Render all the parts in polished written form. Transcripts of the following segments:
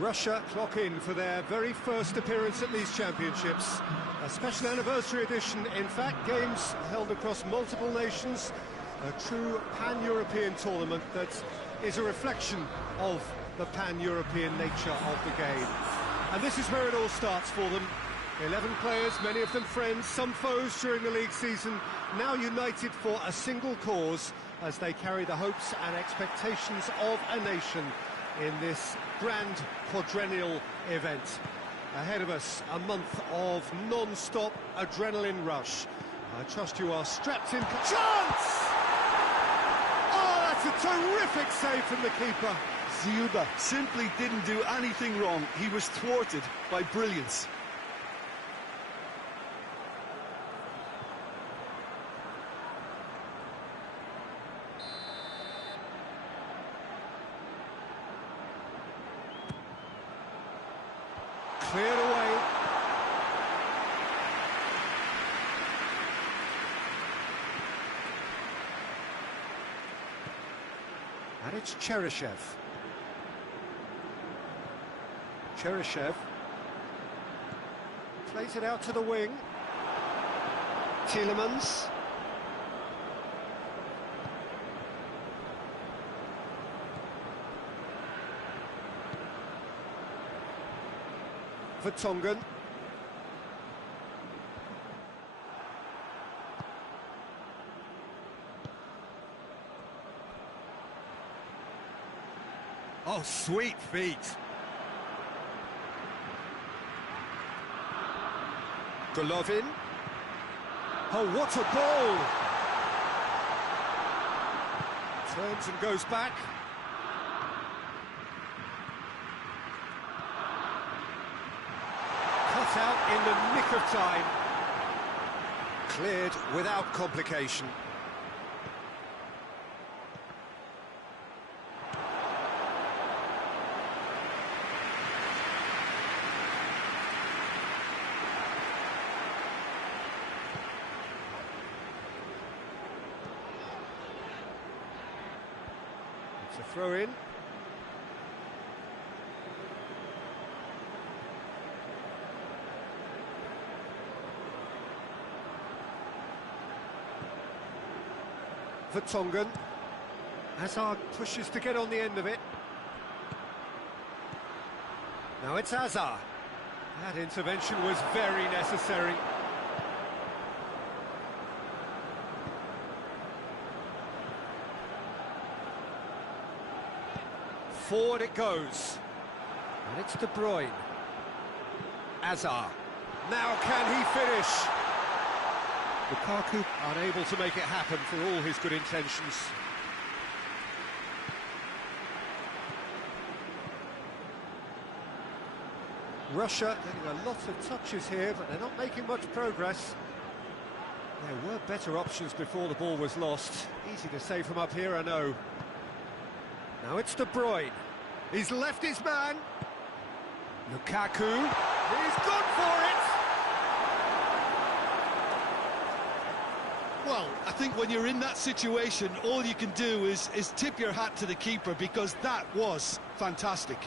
Russia clock in for their very first appearance at these championships. A special anniversary edition, in fact, games held across multiple nations. A true pan-European tournament that is a reflection of the pan-European nature of the game. And this is where it all starts for them. 11 players, many of them friends, some foes during the league season, now united for a single cause as they carry the hopes and expectations of a nation in this grand quadrennial event. Ahead of us, a month of non-stop adrenaline rush. I trust you are strapped in. Chance! Oh, that's a terrific save from the keeper. Ziuda simply didn't do anything wrong. He was thwarted by brilliance. Cleared away. And it's Cheryshev. Cheryshev plays it out to the wing. Tielemans. Vertonghen. Oh, sweet feet. Golovin. Oh, what a ball! Turns and goes back. Cut out in the nick of time. Cleared without complication. It's a throw in. Vertonghen. Hazard pushes to get on the end of it. Now it's Hazard. That intervention was very necessary. Forward it goes. And it's De Bruyne. Hazard. Now can he finish? Lukaku unable to make it happen for all his good intentions. Russia getting a lot of touches here, but they're not making much progress. There were better options before the ball was lost. Easy to say from up here, I know. Now it's De Bruyne. He's left his man. Lukaku. He's gone for it. Well, I think when you're in that situation, all you can do is tip your hat to the keeper, because that was fantastic.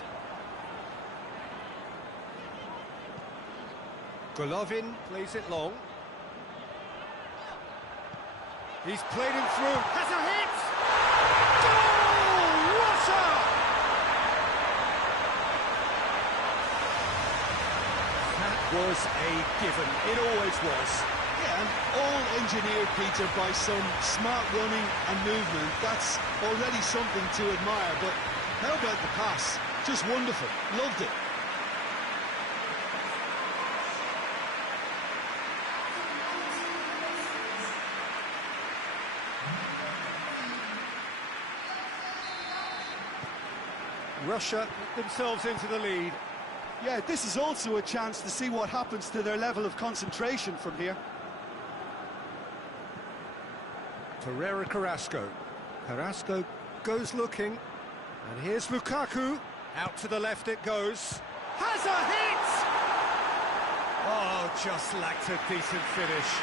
Golovin plays it long. He's played him through. Has a hit! Goal! Russia! That was a given. It always was. Yeah, and all engineered, Peter, by some smart running and movement. That's already something to admire, but how about the pass? Just wonderful. Loved it. Russia put themselves into the lead. Yeah, this is also a chance to see what happens to their level of concentration from here. Torreira Carrasco. Carrasco goes looking. And here's Lukaku. Out to the left it goes. Has a hit! Oh, just lacked a decent finish.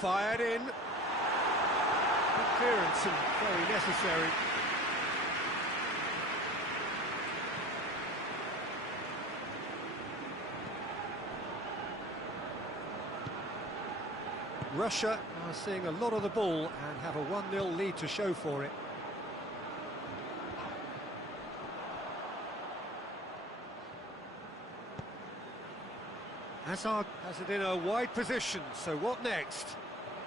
Fired in. Good clearance and very necessary. Russia are seeing a lot of the ball and have a 1-0 lead to show for it. Hazard has it in a wide position, so what next?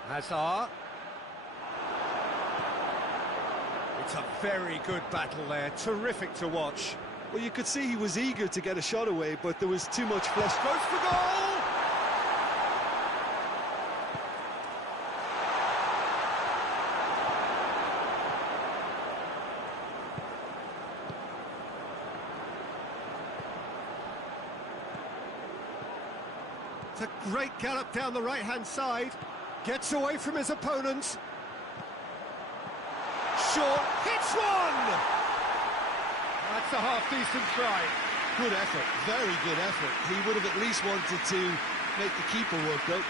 Hazard. It's a very good battle there, terrific to watch. Well, you could see he was eager to get a shot away, but there was too much flesh. Goes for goal! It's a great gallop down the right-hand side. Gets away from his opponent. Short, hits one! That's a half-decent try. Good effort, very good effort. He would have at least wanted to make the keeper work, though.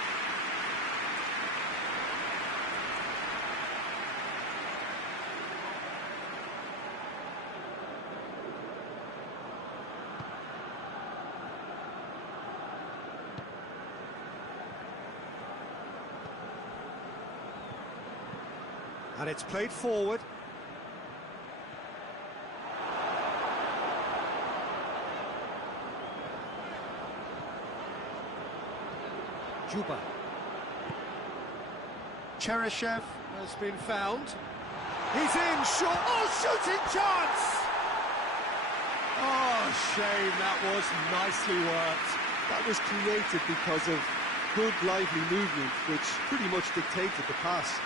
And it's played forward. Juba. Cheryshev has been found. He's in, short. Oh, shooting chance! Oh, shame, that was nicely worked. That was created because of good, lively movement, which pretty much dictated the pass.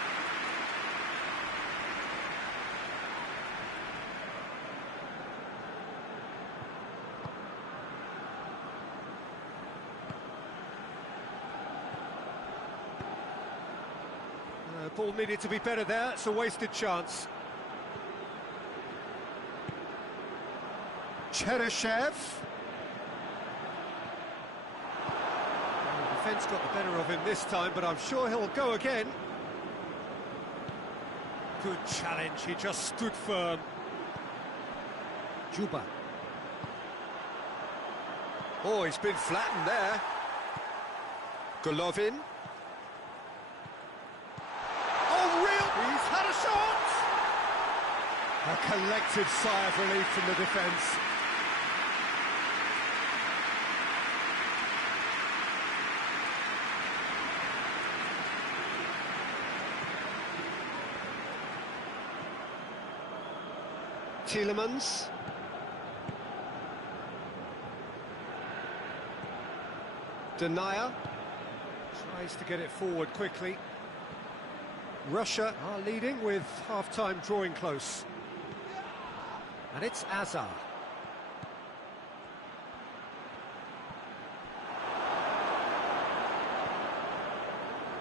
Ball needed to be better there, it's a wasted chance. Cheryshev. The defence got the better of him this time, but I'm sure he'll go again. Good challenge, he just stood firm. Juba. Oh, he's been flattened there. Golovin. He's had a shot! A collective sigh of relief from the defence. Tielemans. Denier. Tries to get it forward quickly. Russia are leading with half-time drawing close. And it's Azar.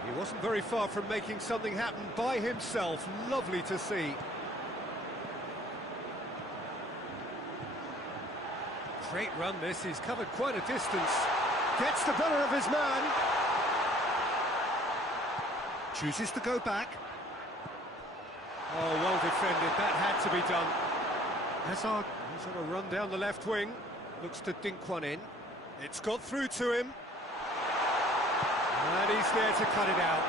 He wasn't very far from making something happen by himself. Lovely to see. Great run this, he's covered quite a distance. Gets the better of his man. Chooses to go back. Oh, well defended, that had to be done. Hazard has on a run down the left wing. Looks to dink one in. It's got through to him. And he's there to cut it out.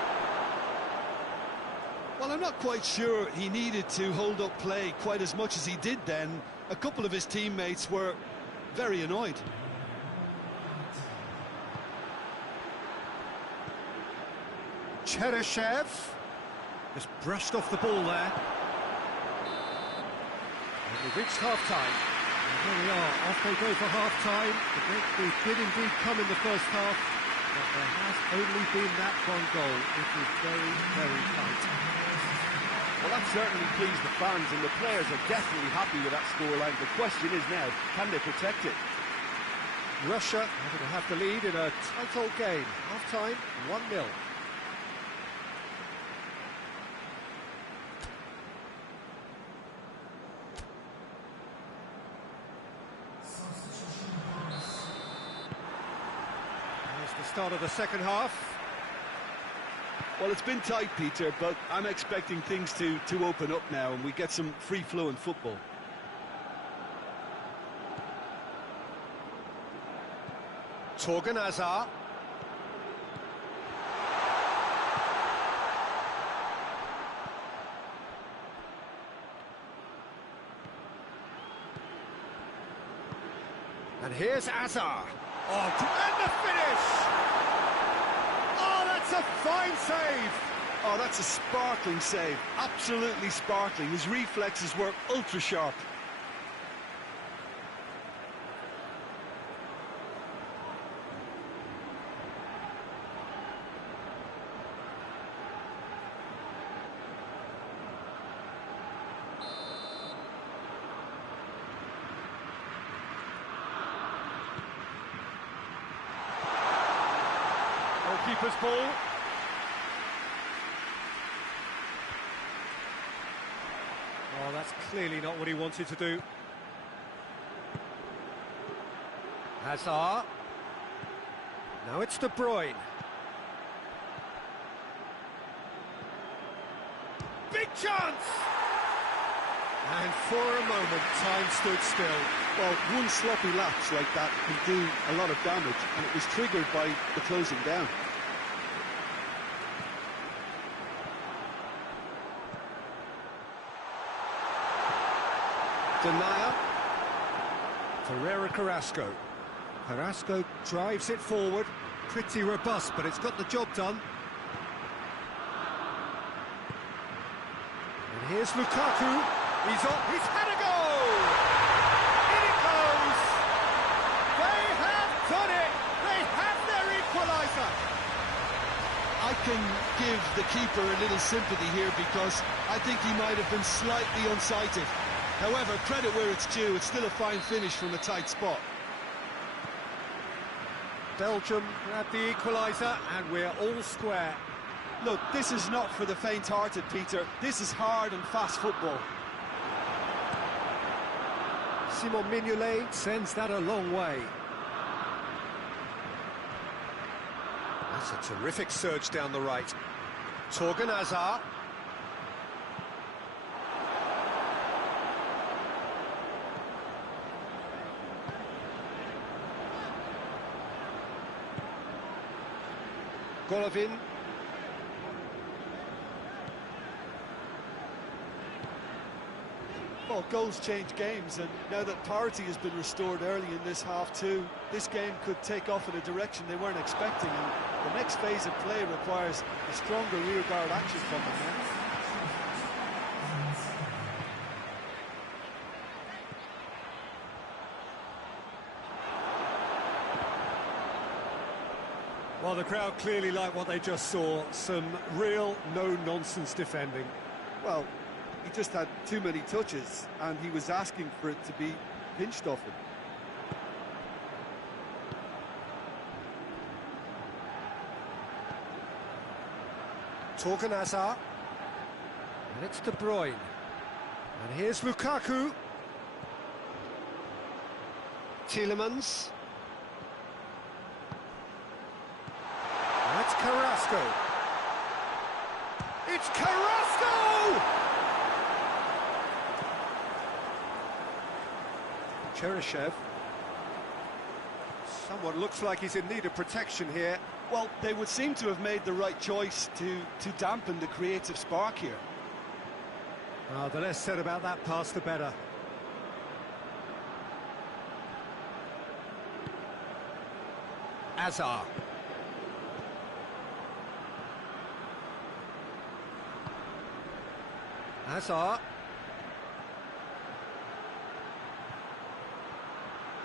Well, I'm not quite sure he needed to hold up play quite as much as he did then. A couple of his teammates were very annoyed. Cheryshev just brushed off the ball there. And we've reached half-time. And here we are, off they go for half-time. The breakthrough did indeed come in the first half, but there has only been that one goal. It is very, very tight. Well, that certainly pleased the fans, and the players are definitely happy with that scoreline. The question is now, can they protect it? Russia are going to have the lead in a tight old game. Half-time, 1-0. Start of the second half. Well, it's been tight, Peter, but I'm expecting things to open up now and we get some free-flowing football. Torgan Hazard. And here's Hazard. Oh, and the finish! Oh, that's a fine save! Oh, that's a sparkling save. Absolutely sparkling. His reflexes were ultra-sharp. Keeper's ball. Oh, that's clearly not what he wanted to do. Hazard. Now it's De Bruyne. Big chance! And for a moment, time stood still. Well, one sloppy lapse like that can do a lot of damage, and it was triggered by the closing down. Denial. Ferreira Carrasco. Carrasco drives it forward. Pretty robust, but it's got the job done. And here's Lukaku. He's on. He's had a goal! In it goes! They have done it! They have their equaliser! I can give the keeper a little sympathy here because I think he might have been slightly unsighted. However, credit where it's due, it's still a fine finish from a tight spot. Belgium grab the equaliser, and we're all square. Look, this is not for the faint-hearted, Peter. This is hard and fast football. Simon Mignolet sends that a long way. That's a terrific surge down the right. Torgan Hazard. Golovin. Well, goals change games, and now that parity has been restored early in this half-two, this game could take off in a direction they weren't expecting, and the next phase of play requires a stronger rearguard action from them now. Well, the crowd clearly like what they just saw. Some real no-nonsense defending. Well, he just had too many touches, and he was asking for it to be pinched off him. Torgan Hazard. And it's De Bruyne. And here's Lukaku. Tielemans. That's Carrasco. It's Carrasco! Cheryshev. Someone looks like he's in need of protection here. Well, they would seem to have made the right choice to dampen the creative spark here. Well, the less said about that pass, the better. Azar. Azar.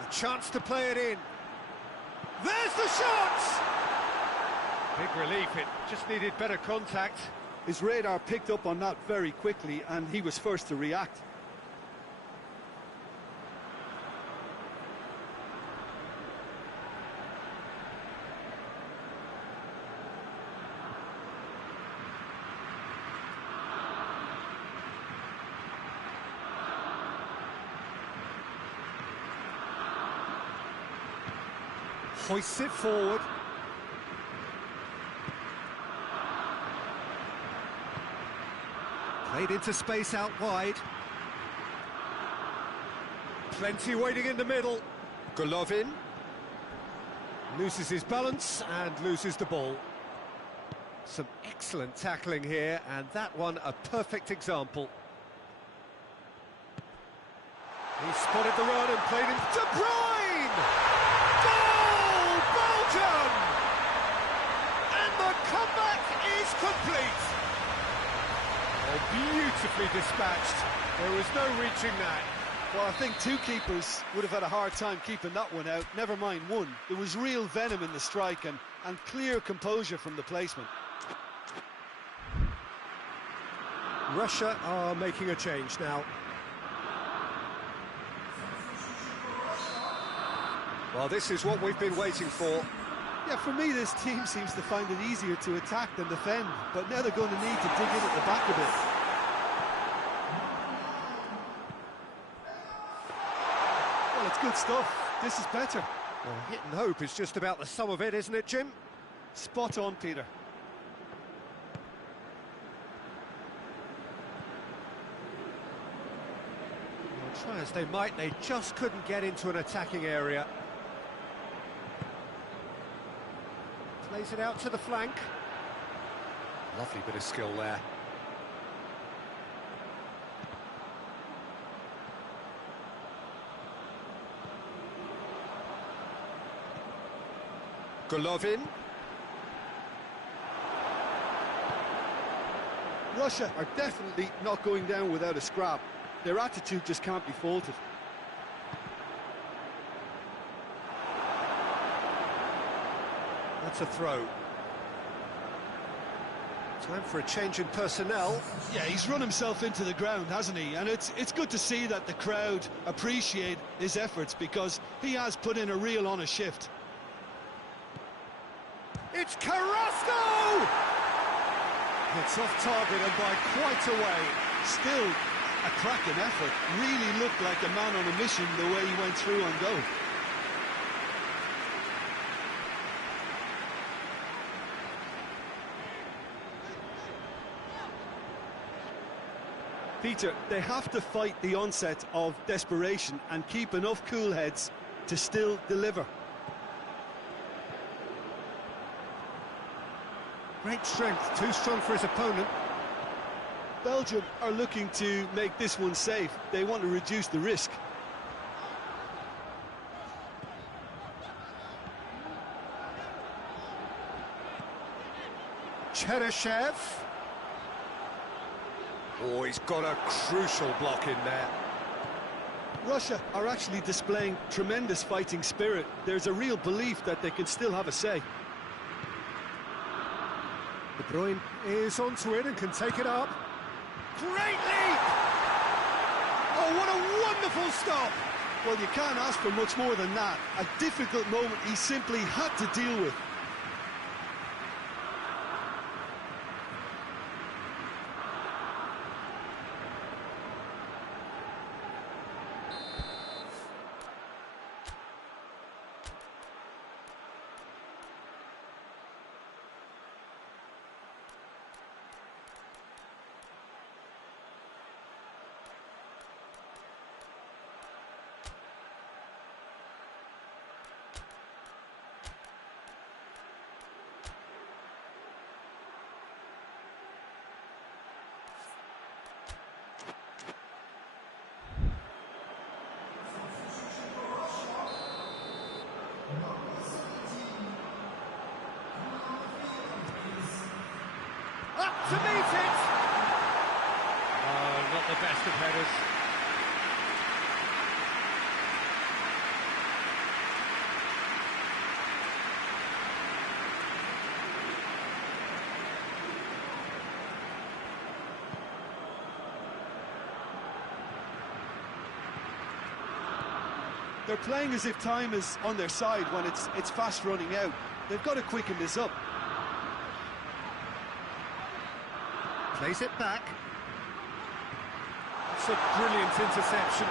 A chance to play it in. There's the shot! Big relief, it just needed better contact. His radar picked up on that very quickly, and he was first to react. Hoists it forward. Played into space out wide. Plenty waiting in the middle. Golovin loses his balance and loses the ball. Some excellent tackling here, and that one a perfect example. He spotted the run and played in De Bruyne! Goal! Belgium! And the comeback is complete! Oh, beautifully dispatched. There was no reaching that. Well, I think two keepers would have had a hard time keeping that one out, never mind one. There was real venom in the strike and clear composure from the placement. Russia are making a change now. Well, this is what we've been waiting for. Yeah, for me, this team seems to find it easier to attack than defend, but now they're going to need to dig in at the back a bit. Well, it's good stuff. This is better. Well, hit and hope is just about the sum of it, isn't it, Jim? Spot on, Peter. Well, try as they might, they just couldn't get into an attacking area. Plays it out to the flank. Lovely bit of skill there. Golovin. Russia are definitely not going down without a scrap. Their attitude just can't be faulted. That's a throw. Time for a change in personnel. Yeah, he's run himself into the ground, hasn't he? And it's good to see that the crowd appreciate his efforts, because he has put in a real honest shift. It's Carrasco! It's off target and by quite a way. Still a cracking effort. Really looked like a man on a mission the way he went through on goal. Peter, they have to fight the onset of desperation and keep enough cool heads to still deliver. Great strength, too strong for his opponent. Belgium are looking to make this one safe. They want to reduce the risk. Cheryshev. Oh, he's got a crucial block in there. Russia are actually displaying tremendous fighting spirit. There's a real belief that they can still have a say. De Bruyne is onto it and can take it up. Great leap! Oh, what a wonderful stop! Well, you can't ask for much more than that. A difficult moment he simply had to deal with. to meet it! Oh, not the best of headers. They're playing as if time is on their side when it's fast running out. They've got to quicken this up. Plays it back. It's a brilliant interception.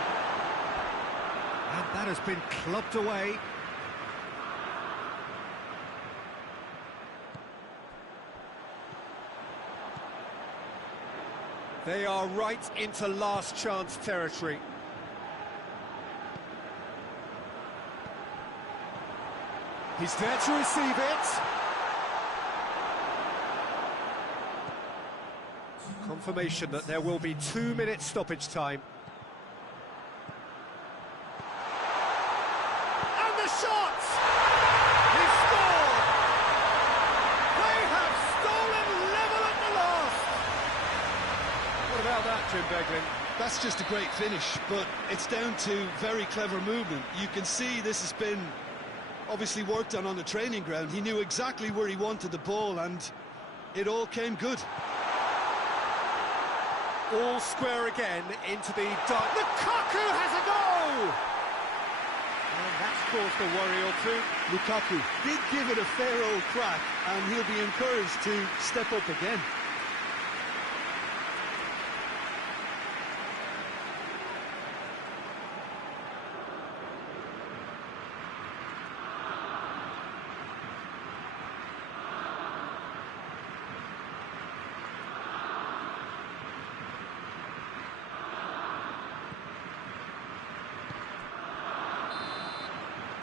And that has been clubbed away. They are right into last chance territory. He's there to receive it. Confirmation that there will be 2 minutes stoppage time. And the shot! He scored! They have stolen level at the last! What about that, Jim Beglin? That's just a great finish, but it's down to very clever movement. You can see this has been obviously worked on the training ground. He knew exactly where he wanted the ball, and it all came good. All square again into the dark. Lukaku has a goal! And that's caused a worry or two. Lukaku did give it a fair old crack, and he'll be encouraged to step up again.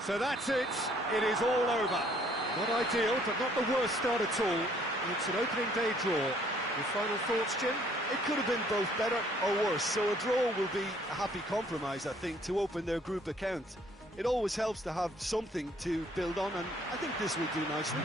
So that's it. It is all over. Not ideal, but not the worst start at all. It's an opening day draw. Your final thoughts, Jim? It could have been both better or worse, so a draw will be a happy compromise, I think, to open their group account. It always helps to have something to build on, and I think this will do nicely.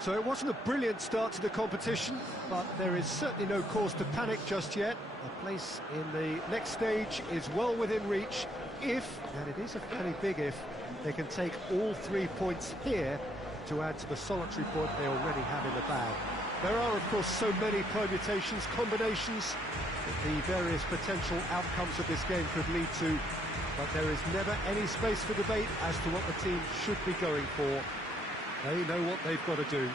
So it wasn't a brilliant start to the competition, but there is certainly no cause to panic just yet. A place in the next stage is well within reach if, and it is a fairly big if, they can take all 3 points here to add to the solitary point they already have in the bag. There are, of course, so many permutations, combinations that the various potential outcomes of this game could lead to, but there is never any space for debate as to what the team should be going for. They know what they've got to do.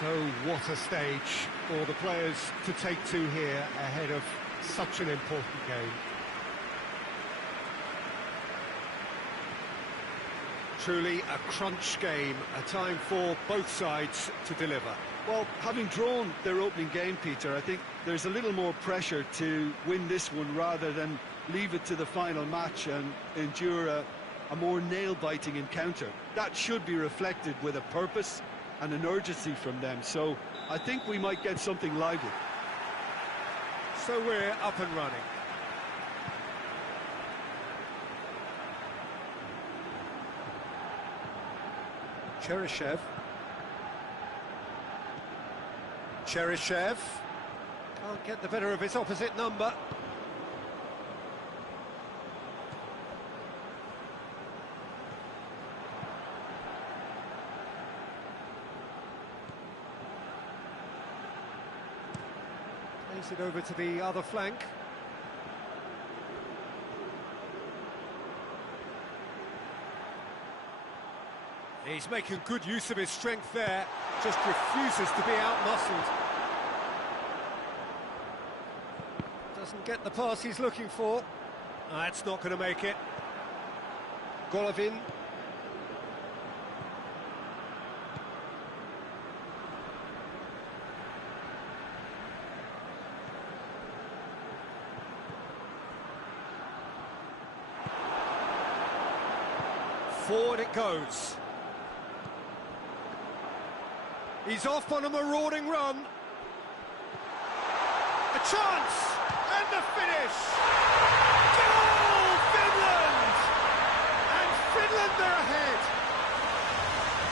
So what a stage for the players to take to here ahead of such an important game. Truly a crunch game, a time for both sides to deliver. Well, having drawn their opening game, Peter, I think there's a little more pressure to win this one rather than leave it to the final match and endure a more nail-biting encounter. That should be reflected with a purpose and an urgency from them, so I think we might get something lively. So we're up and running. Cheryshev. Cheryshev can't get the better of his opposite number. Plays it over to the other flank. He's making good use of his strength there, just refuses to be out-muscled. Doesn't get the pass he's looking for. That's not going to make it. Golovin. Forward it goes. He's off on a marauding run. A chance! And the finish! Goal, Finland! And Finland are ahead!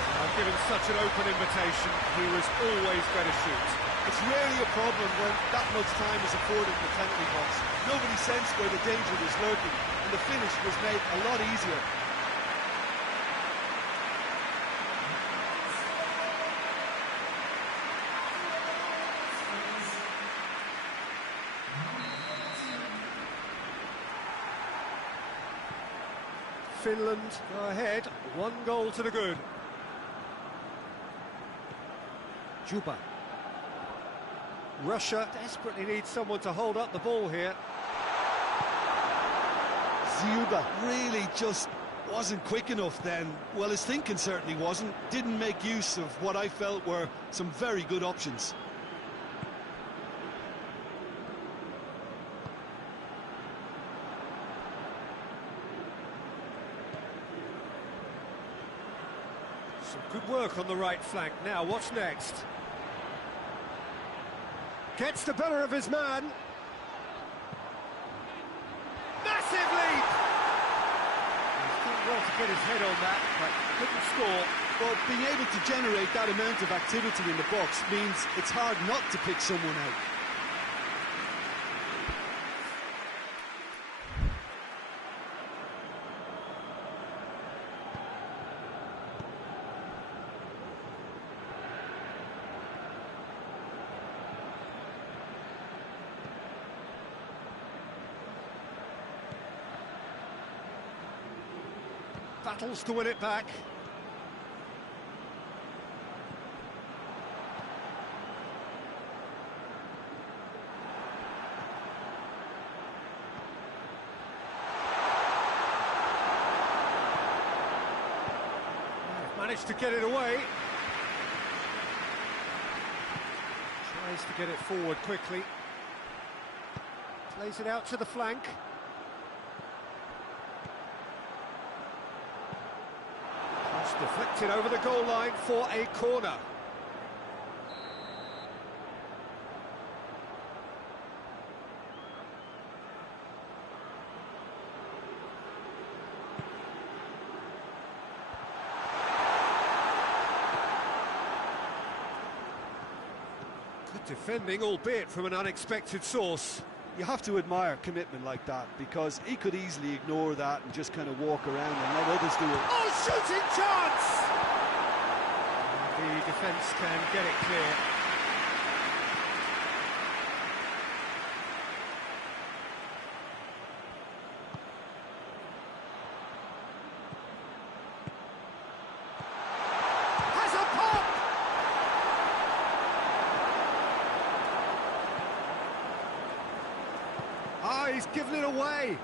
Now, given such an open invitation, he was always going to shoot. It's rarely a problem when that much time is afforded in the penalty box. Nobody sensed where the danger was lurking, and the finish was made a lot easier. Finland go ahead, 1 goal to the good. Juba. Russia desperately needs someone to hold up the ball here. Ziuba really just wasn't quick enough then. Well, his thinking certainly wasn't. Didn't make use of what I felt were some very good options. Some good work on the right flank. Now, what's next? Gets the better of his man. Massive leap! He's done well to get his head on that, but couldn't score. Well, being able to generate that amount of activity in the box means it's hard not to pick someone out. Battles to win it back. Managed to get it away. Tries to get it forward quickly. Plays it out to the flank. Deflected over the goal line for a corner. Good defending, albeit from an unexpected source. You have to admire commitment like that, because he could easily ignore that and just kind of walk around and let others do it. Oh, shooting chance! The defence can get it clear. Has a pop! Ah, he's given it away.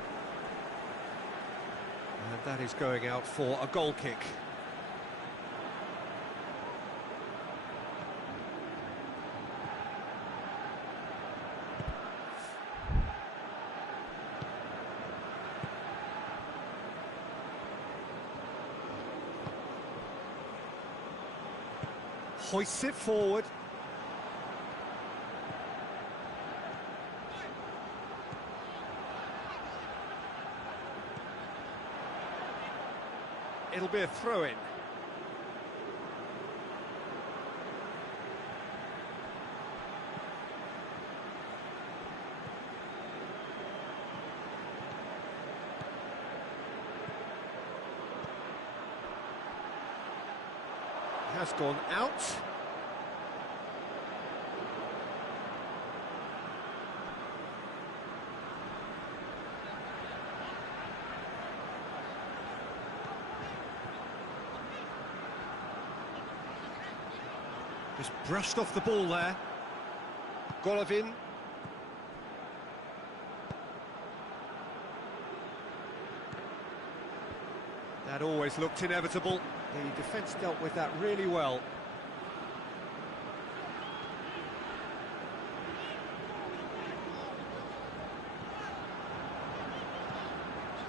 And that is going out for a goal kick. Hoists it forward. It'll be a throw-in. Has gone out. Just brushed off the ball there. Golovin. That always looked inevitable. The defence dealt with that really well.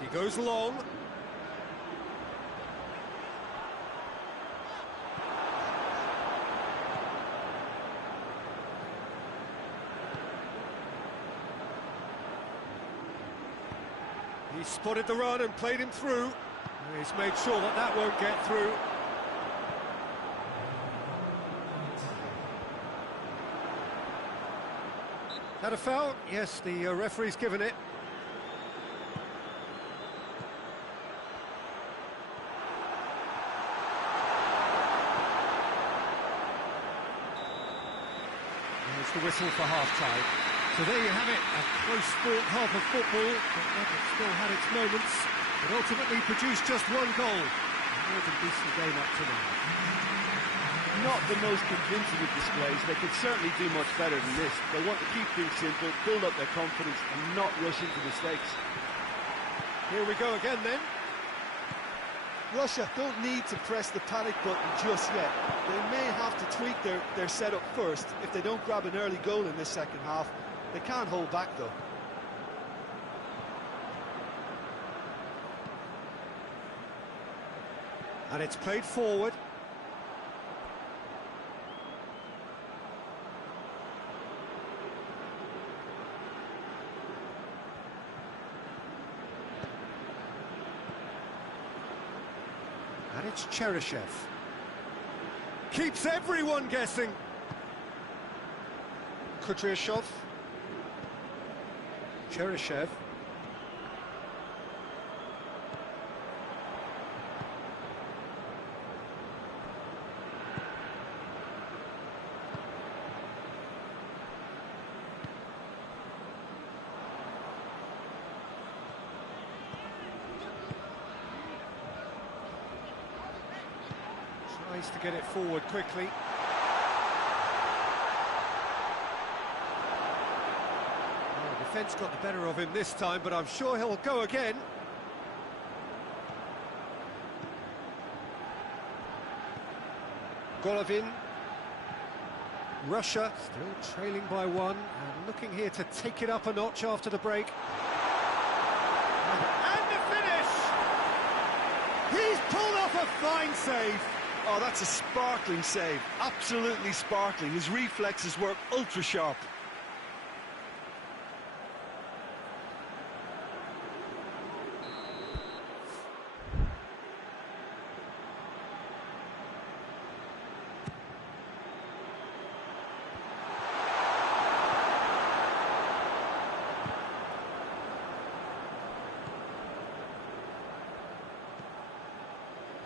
He goes long. He spotted the run and played him through. He's made sure that that won't get through. Had a foul? Yes, the referee's given it. There's the whistle for half-time. So there you have it, a close-fought half of football, but that still had its moments, but ultimately produced just one goal. A more than decent game up to now. Not the most convincing of displays. They could certainly do much better than this. They want to keep things simple, build up their confidence, and not rush into mistakes. Here we go again then. Russia don't need to press the panic button just yet. They may have to tweak their setup first if they don't grab an early goal in this second half. They can't hold back though. And it's played forward. And it's Cheryshev. Keeps everyone guessing. Kudryashov. Cheryshev. Tries to get it forward quickly. Defence got the better of him this time, but I'm sure he'll go again. Golovin. Russia still trailing by one and looking here to take it up a notch after the break. And the finish! He's pulled off a fine save. Oh, that's a sparkling save. Absolutely sparkling. His reflexes were ultra sharp.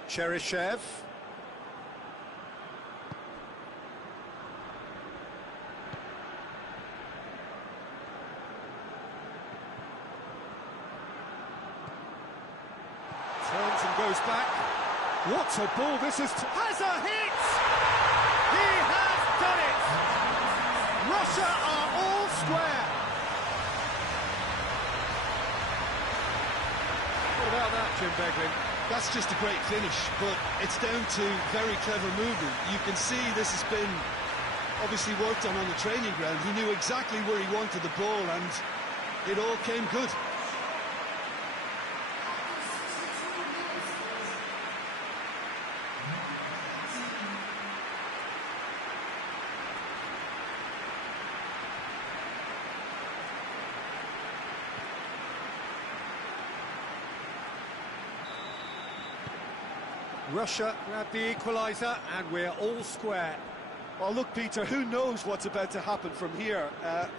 Cheryshev. Turns and goes back. What a ball this is! Has a hit! He has done it! Russia are all square. What about that, Jim Beglin? That's just a great finish, but it's down to very clever movement. You can see this has been obviously worked on the training ground. He knew exactly where he wanted the ball, and it all came good. Russia grabbed the equaliser, and we're all square. Well, look, Peter, who knows what's about to happen from here?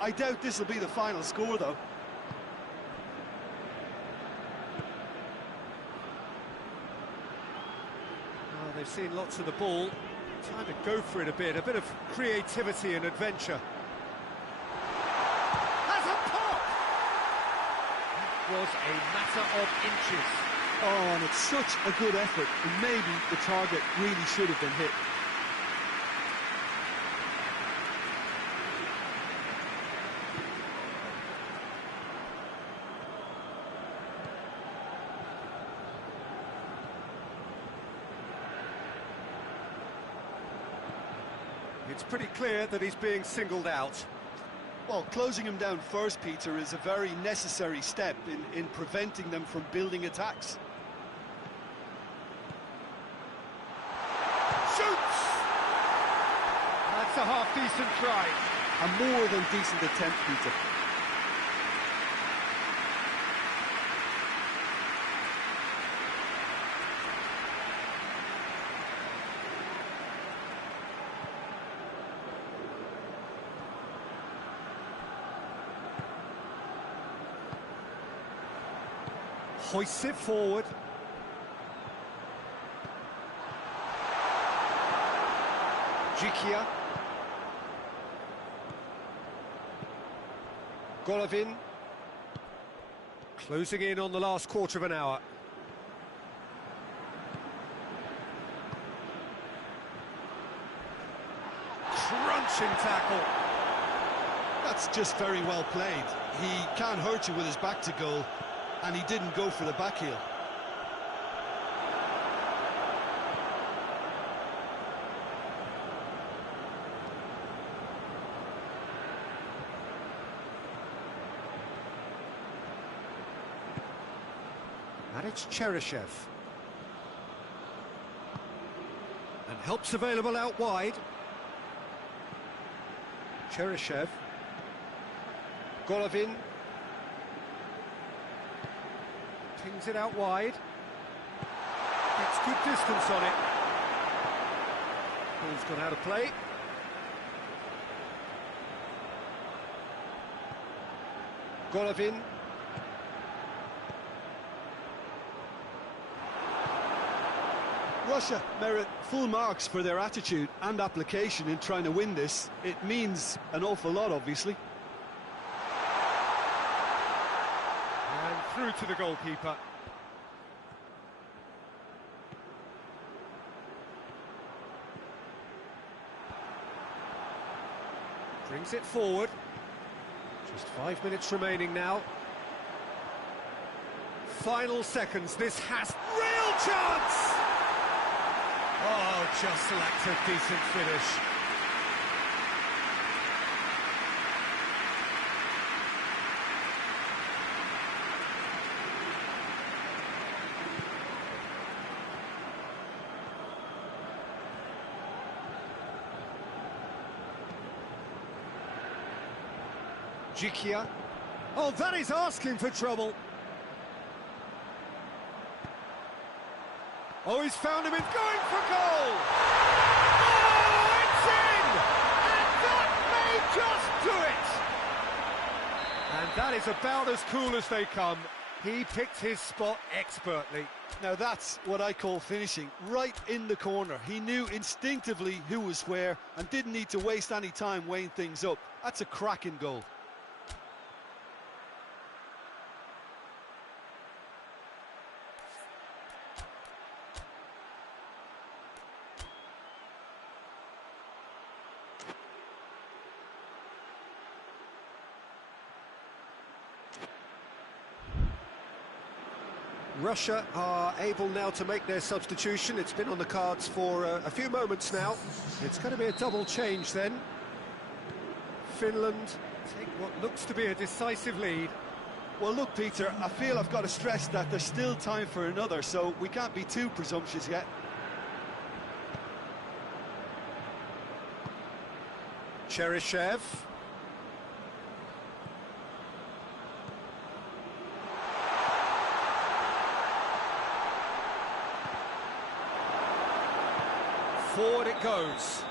I doubt this will be the final score, though. Well, they've seen lots of the ball. Time to go for it a bit of creativity and adventure. Has a pop! That was a matter of inches. Oh, and it's such a good effort, and maybe the target really should have been hit. it's pretty clear that he's being singled out. Well, closing him down first, Peter, is a very necessary step in preventing them from building attacks. Shoots! That's a half-decent try. A more than decent attempt, Peter. Hoists it forward. Jikia. Golovin. Closing in on the last quarter of an hour. Crunching tackle. That's just very well played. He can't hurt you with his back to goal, and he didn't go for the back heel. And it's Cheryshev. And help's available out wide. Cheryshev. Golovin. Pings it out wide. Gets good distance on it. Ball's gone out of play. Golovin. Russia merit full marks for their attitude and application in trying to win this. It means an awful lot, obviously. And through to the goalkeeper. Brings it forward. Just 5 minutes remaining now. Final seconds. This has real chance! Oh, just lacked a decent finish. Jikia. Oh, that is asking for trouble. Oh, he's found him, it's going for goal! Oh, it's in! And that may just do it! And that is about as cool as they come. He picked his spot expertly. Now that's what I call finishing, right in the corner. He knew instinctively who was where and didn't need to waste any time weighing things up. That's a cracking goal. Russia are able now to make their substitution. It's been on the cards for a few moments now. It's going to be a double change then. Finland take what looks to be a decisive lead. Well, look, Peter, I feel I've got to stress that there's still time for another, so we can't be too presumptuous yet. Cheryshev. Forward it goes.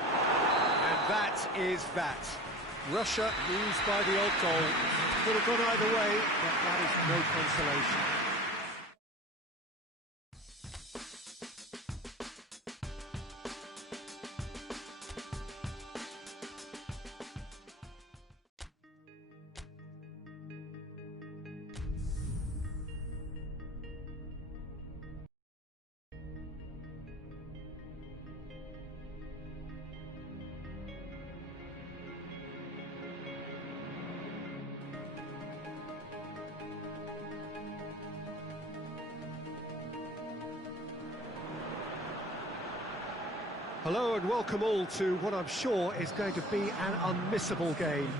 And that is that. Russia lose by the odd goal. Could have gone either way, but that is no consolation. Hello and welcome all to what I'm sure is going to be an unmissable game.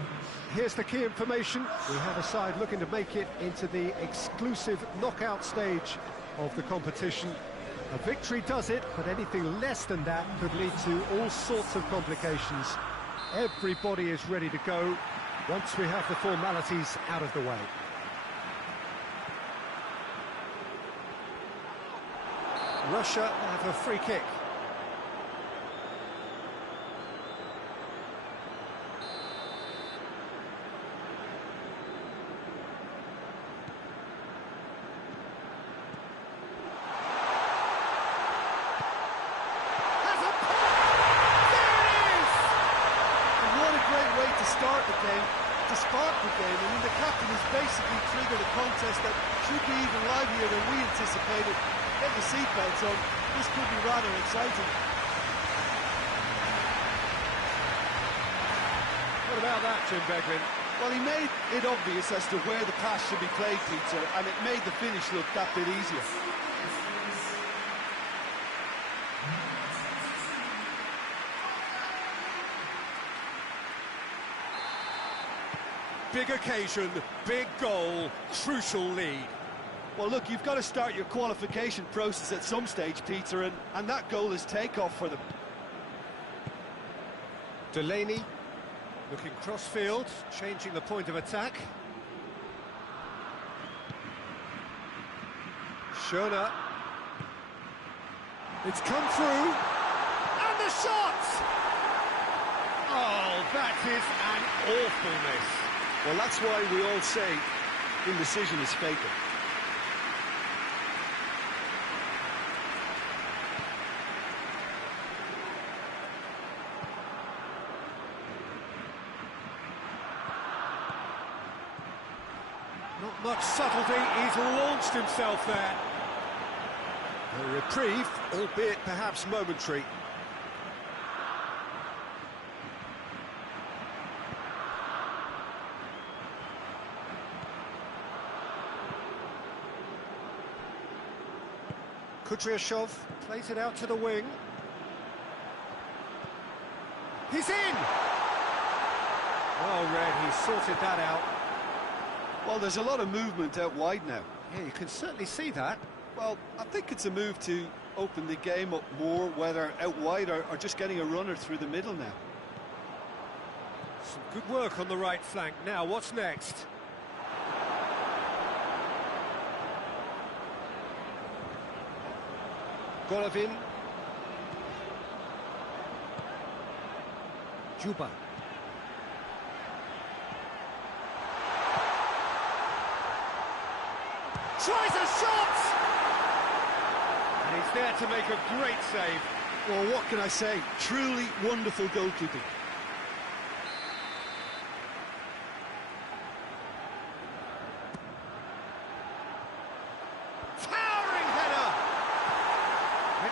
Here's the key information. We have a side looking to make it into the exclusive knockout stage of the competition. A victory does it, but anything less than that could lead to all sorts of complications. Everybody is ready to go once we have the formalities out of the way. Russia have a free kick. Start the game, to spark the game. I mean, the captain has basically triggered a contest that should be even livelier than we anticipated. Get the seatbelts on, this could be rather exciting. What about that, Jim Beglin? Well, he made it obvious as to where the pass should be played, Peter, and it made the finish look that bit easier. Big occasion, big goal, crucial lead. Well, look, you've got to start your qualification process at some stage, Peter, and that goal is takeoff for them. Delaney looking cross-field, changing the point of attack. Schöner. It's come through. And the shot! Oh, that is an awful miss. Well, that's why we all say indecision is fatal. Not much subtlety, he's launched himself there. A reprieve, albeit perhaps momentary. Kudryashov plays it out to the wing. He's in! Well read, he sorted that out. Well, there's a lot of movement out wide now. Yeah, you can certainly see that. Well, I think it's a move to open the game up more, whether out wide or just getting a runner through the middle now. Some good work on the right flank. Now, what's next? Golovin. Juba. Tries a shot! And he's there to make a great save. Well, what can I say? Truly wonderful goalkeeping.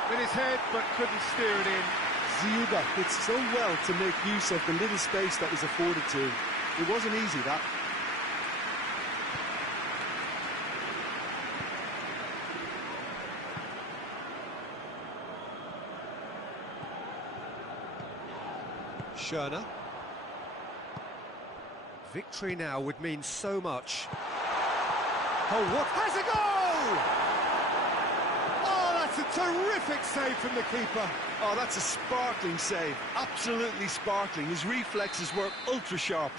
With his head, but couldn't steer it in. Ziuba did so well to make use of the little space that was afforded to him. It wasn't easy, that. Schöner. Victory now would mean so much. Oh, what has a goal! That's a terrific save from the keeper. Oh, that's a sparkling save. Absolutely sparkling. His reflexes were ultra sharp.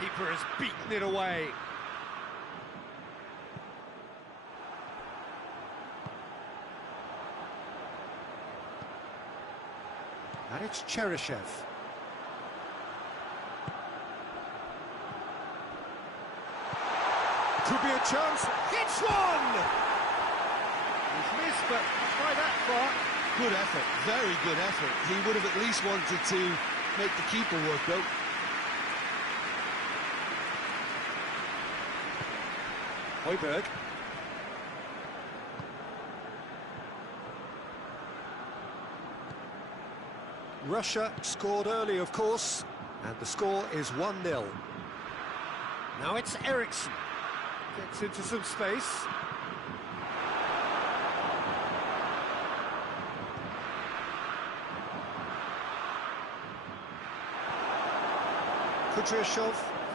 Keeper has beaten it away. And it's Cheryshev. Could be a chance. Hits one! He's missed, but not by that far. Good effort, very good effort. He would have at least wanted to make the keeper work out. Højbjerg. Russia scored early, of course, and the score is 1-0. Now it's Eriksson. Gets into some space. Kudryashov,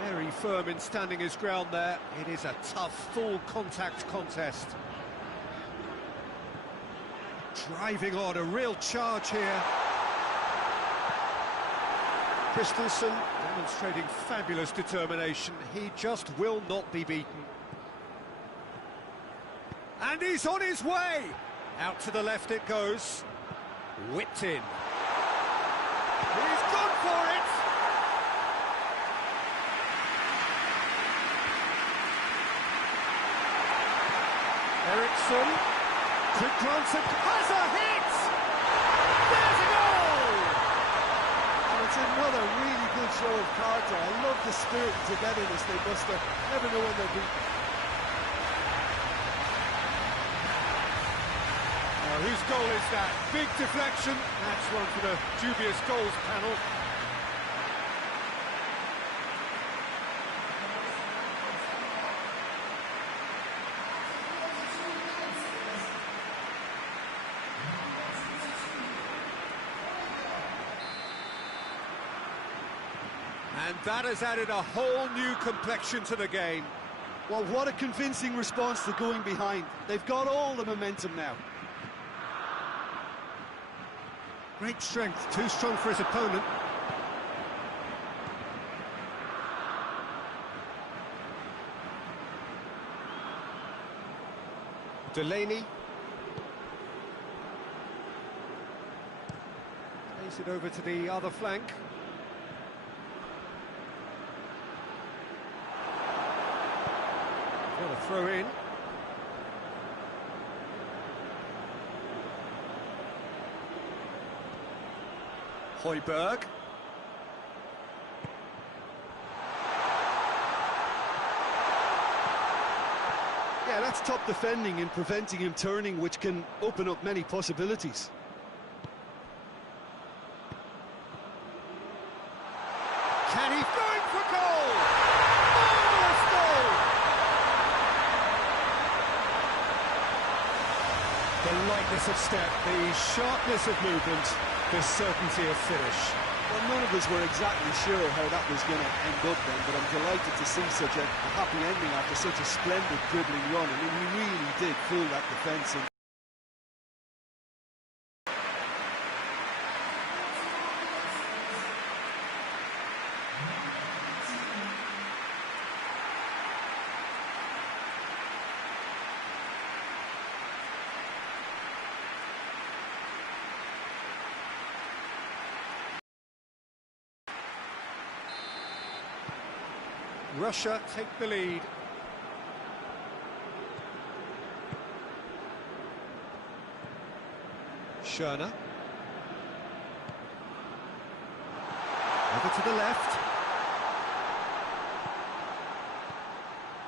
very firm in standing his ground there. It is a tough, full contact contest. Driving on, a real charge here. Christensen demonstrating fabulous determination. He just will not be beaten. And he's on his way! Out to the left it goes. Whipped in. He's gone for it! Eriksson, quick glance and has a hit! There's a goal! And it's another really good show of character. I love the spirit and togetherness they muster. Never know when they're beaten. Whose goal is that? Big deflection. That's one for the dubious goals panel. And that has added a whole new complexion to the game. Well, what a convincing response to going behind. They've got all the momentum now. Great strength, too strong for his opponent. Delaney. Plays it over to the other flank. What a throw in. Højbjerg. Yeah, that's top defending and preventing him turning, which can open up many possibilities. Can he going for goal? Marvellous goal! The lightness of step, the sharpness of movement, the certainty of finish. Well, none of us were exactly sure how that was going to end up then, but I'm delighted to see such a happy ending after such a splendid dribbling run. I mean, he really did fool that defence. And Russia take the lead. Schöner. Over to the left.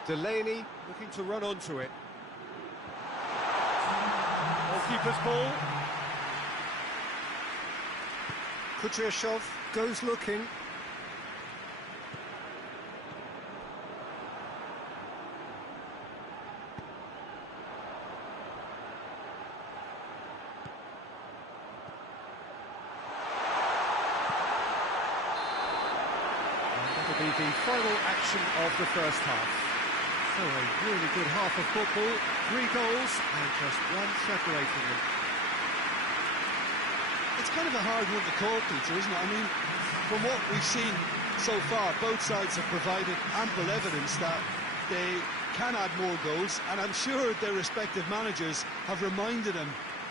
Delaney looking to run onto it. Goalkeeper's ball. Kudryashov goes looking. Be the final action of the first half. So a really good half of football, 3 goals and just one separating them. it's kind of a hard one to call, Peter, isn't it? I mean, from what we've seen so far, both sides have provided ample evidence that they can add more goals, and I'm sure their respective managers have reminded them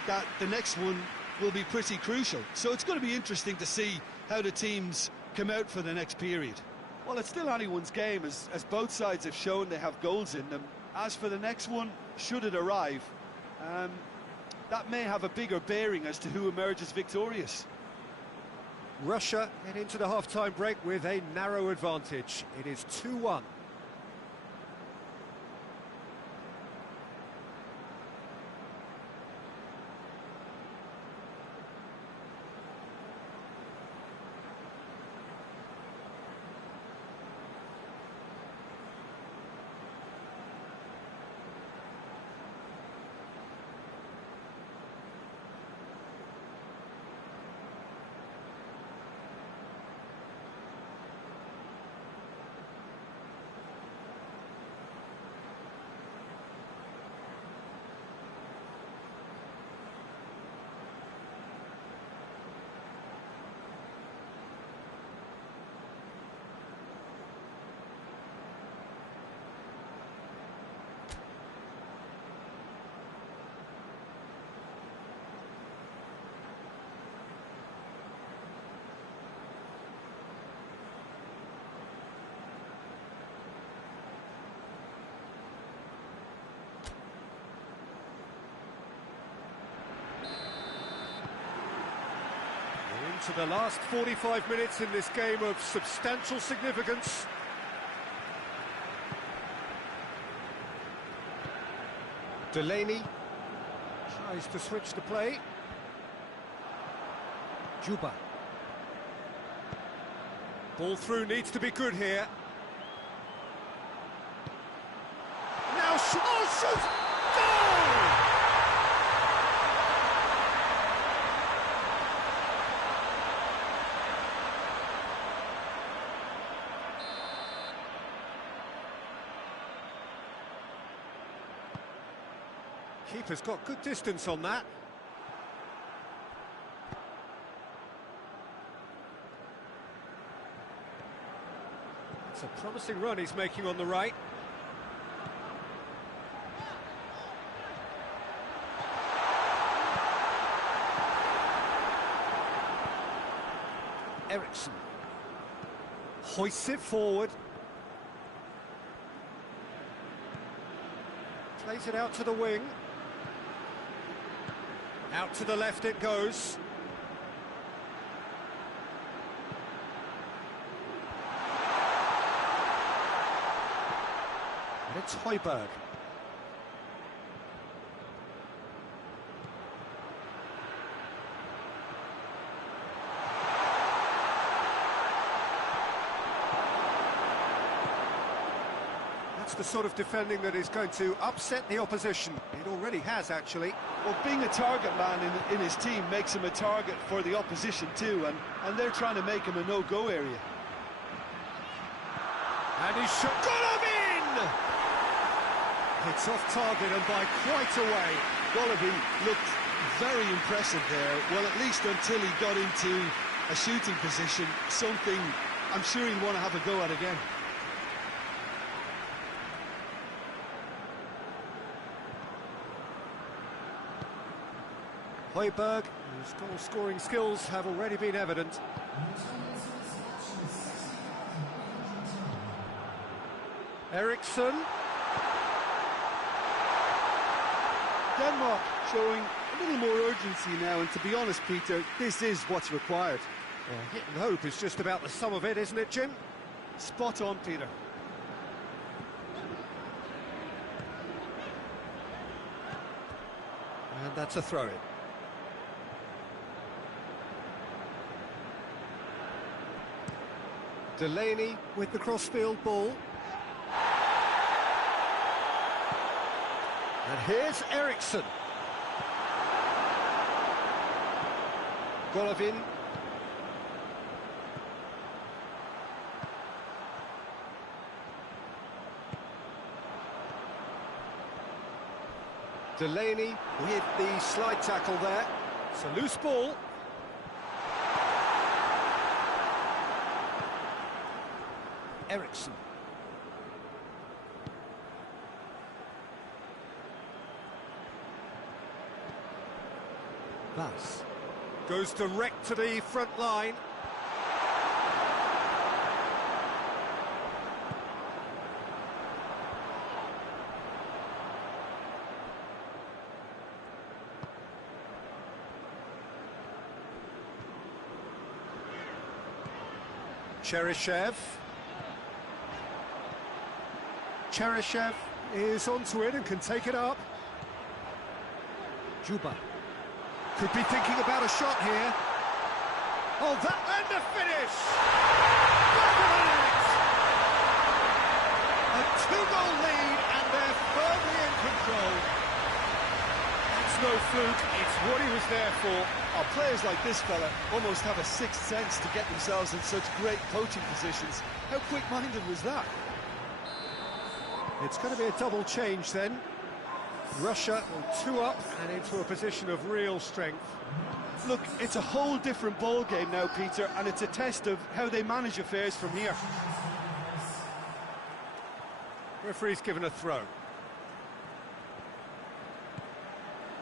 that the next one will be pretty crucial. So it's going to be interesting to see how the teams come out for the next period. Well, it's still anyone's game, as both sides have shown they have goals in them. As for the next one, should it arrive, that may have a bigger bearing as to who emerges victorious. Russia head into the half-time break with a narrow advantage. It is 2-1. into the last 45 minutes in this game of substantial significance. Delaney tries to switch the play. Juba. Ball through needs to be good here. Now shoot! Goal! Keeper's got good distance on that. It's a promising run he's making on the right. Ericsson hoists it forward. Plays it out to the wing. Out to the left it goes. And it's Højbjerg. That's the sort of defending that is going to upset the opposition. It already has, actually. Well, being a target man in his team makes him a target for the opposition too, and they're trying to make him a no-go area. And he's shot. Golovin! It's off target and by quite a way. Golovin looked very impressive there, well, at least until he got into a shooting position, something I'm sure he'll want to have a go at again. Højbjerg, whose goal-scoring skills have already been evident. Ericsson. Denmark showing a little more urgency now, and to be honest, Peter, this is what's required. Well, hit and hope is just about the sum of it, isn't it, Jim? Spot on, Peter. And that's a throw-in. Delaney with the crossfield ball. And here's Ericsson. Golovin. Delaney with the slide tackle there. It's a loose ball. Ericsson. Vass goes direct to the front line. Cheryshev. Cheryshev is onto it and can take it up. Juba could be thinking about a shot here. Oh, that and the finish! A two-goal lead and they're firmly in control. That's no fluke, it's what he was there for. Oh, players like this fella almost have a sixth sense to get themselves in such great coaching positions. How quick-minded was that? It's going to be a double change then. Russia two up and into a position of real strength. Look, it's a whole different ball game now, Peter, and it's a test of how they manage affairs from here. Referee's given a throw.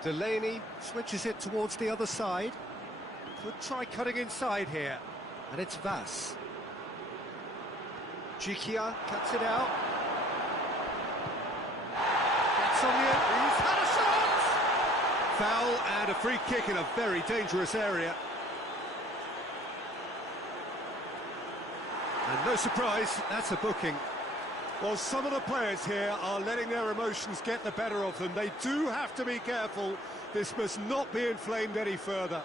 Delaney switches it towards the other side. Could try cutting inside here. And it's Vass. Jikia cuts it out. Gets on the end. He's had a shot! Foul and a free kick in a very dangerous area. And no surprise, that's a booking. Well, some of the players here are letting their emotions get the better of them. They do have to be careful. This must not be inflamed any further.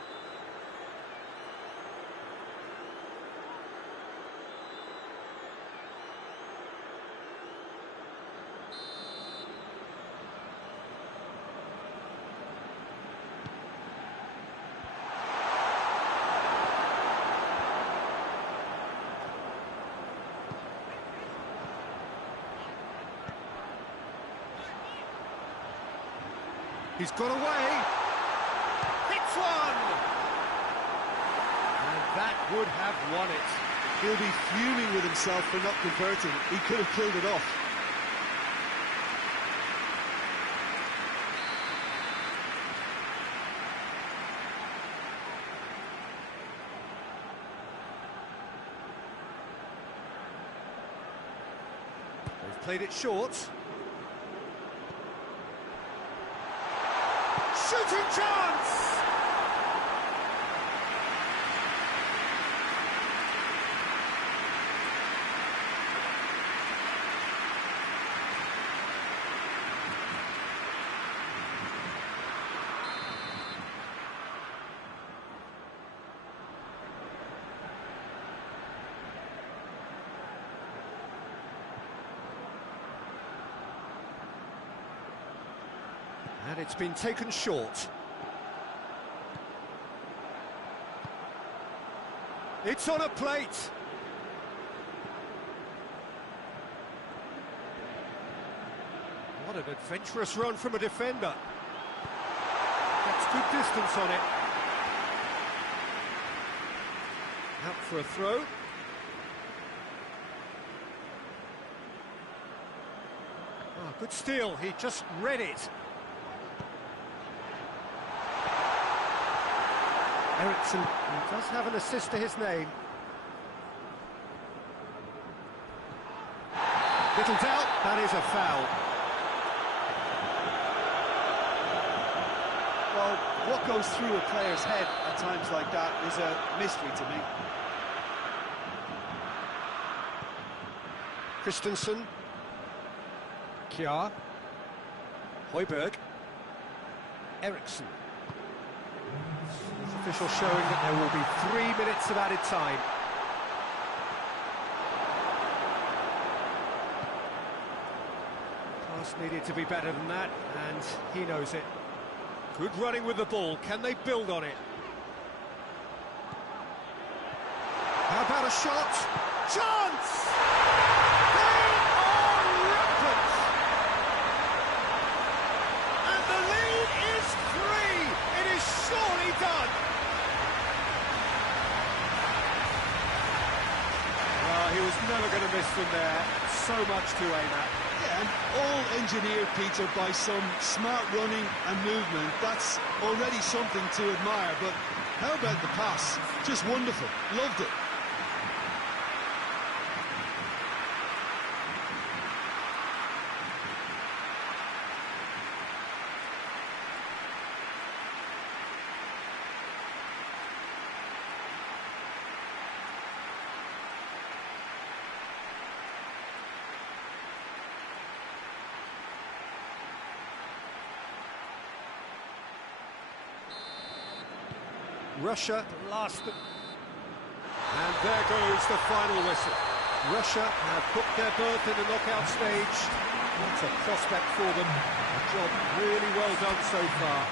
He's got away. Hits one! And that would have won it. He'll be fuming with himself for not converting. He could have killed it off. They've played it short. Shooting chance! And it's been taken short. It's on a plate. What an adventurous run from a defender. That's good distance on it. Out for a throw. Oh, good steal. He just read it. Ericsson, he does have an assist to his name. Little doubt, that is a foul. Well, what goes through a player's head at times like that is a mystery to me. Christensen. Kjaer. Højbjerg. Ericsson. Official showing that there will be 3 minutes of added time. Pass needed to be better than that, and he knows it. Good running with the ball. Can they build on it? How about a shot? Chance! They are rampant! And the lead is 3! It is surely done! Well, he was never going to miss from there. So much to aim at. Yeah, and all engineered, Peter, by some smart running and movement. That's already something to admire, but how about the pass? Just wonderful. Loved it. Russia last. And there goes the final whistle. Russia have booked their berth in the knockout stage. What a prospect for them. A job really well done so far.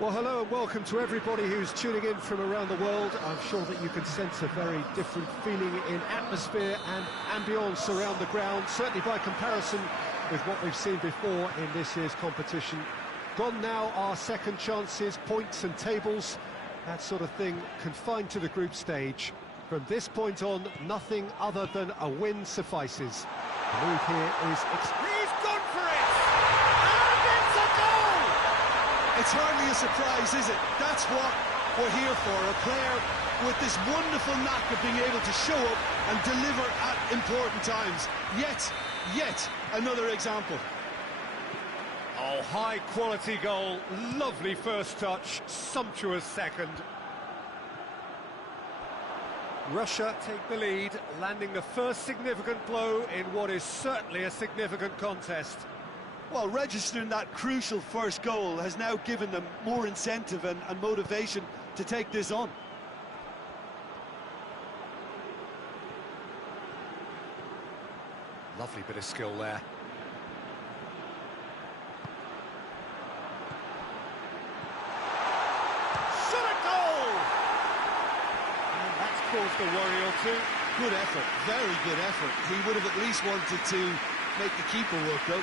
Well, hello and welcome to everybody who's tuning in from around the world. I'm sure that you can sense a very different feeling in atmosphere and ambience around the ground, certainly by comparison with what we've seen before in this year's competition. Gone now are second chances, points and tables, that sort of thing confined to the group stage. From this point on, nothing other than a win suffices. The move here is... He's gone for it! And it's a goal! It's hardly a surprise, is it? That's what we're here for, a player with this wonderful knack of being able to show up and deliver at important times. Yet another example. Oh, high-quality goal, lovely first touch, sumptuous second. Russia take the lead, landing the first significant blow in what is certainly a significant contest. Well, registering that crucial first goal has now given them more incentive and motivation to take this on. Lovely bit of skill there. Shot a goal! And that's caused a worry or two. Good effort, very good effort. He would have at least wanted to make the keeper work, though.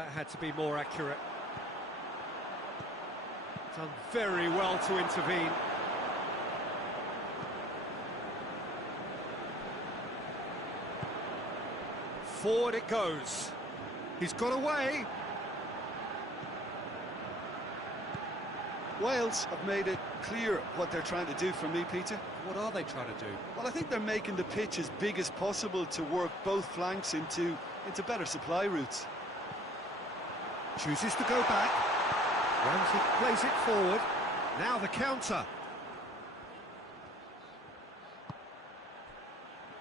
that had to be more accurate. Done very well to intervene. Forward it goes. He's got away. Wales have made it clear what they're trying to do for me, Peter. What are they trying to do? Well, I think they're making the pitch as big as possible to work both flanks into better supply routes. Chooses to go back. Ramsey plays it forward. Now the counter.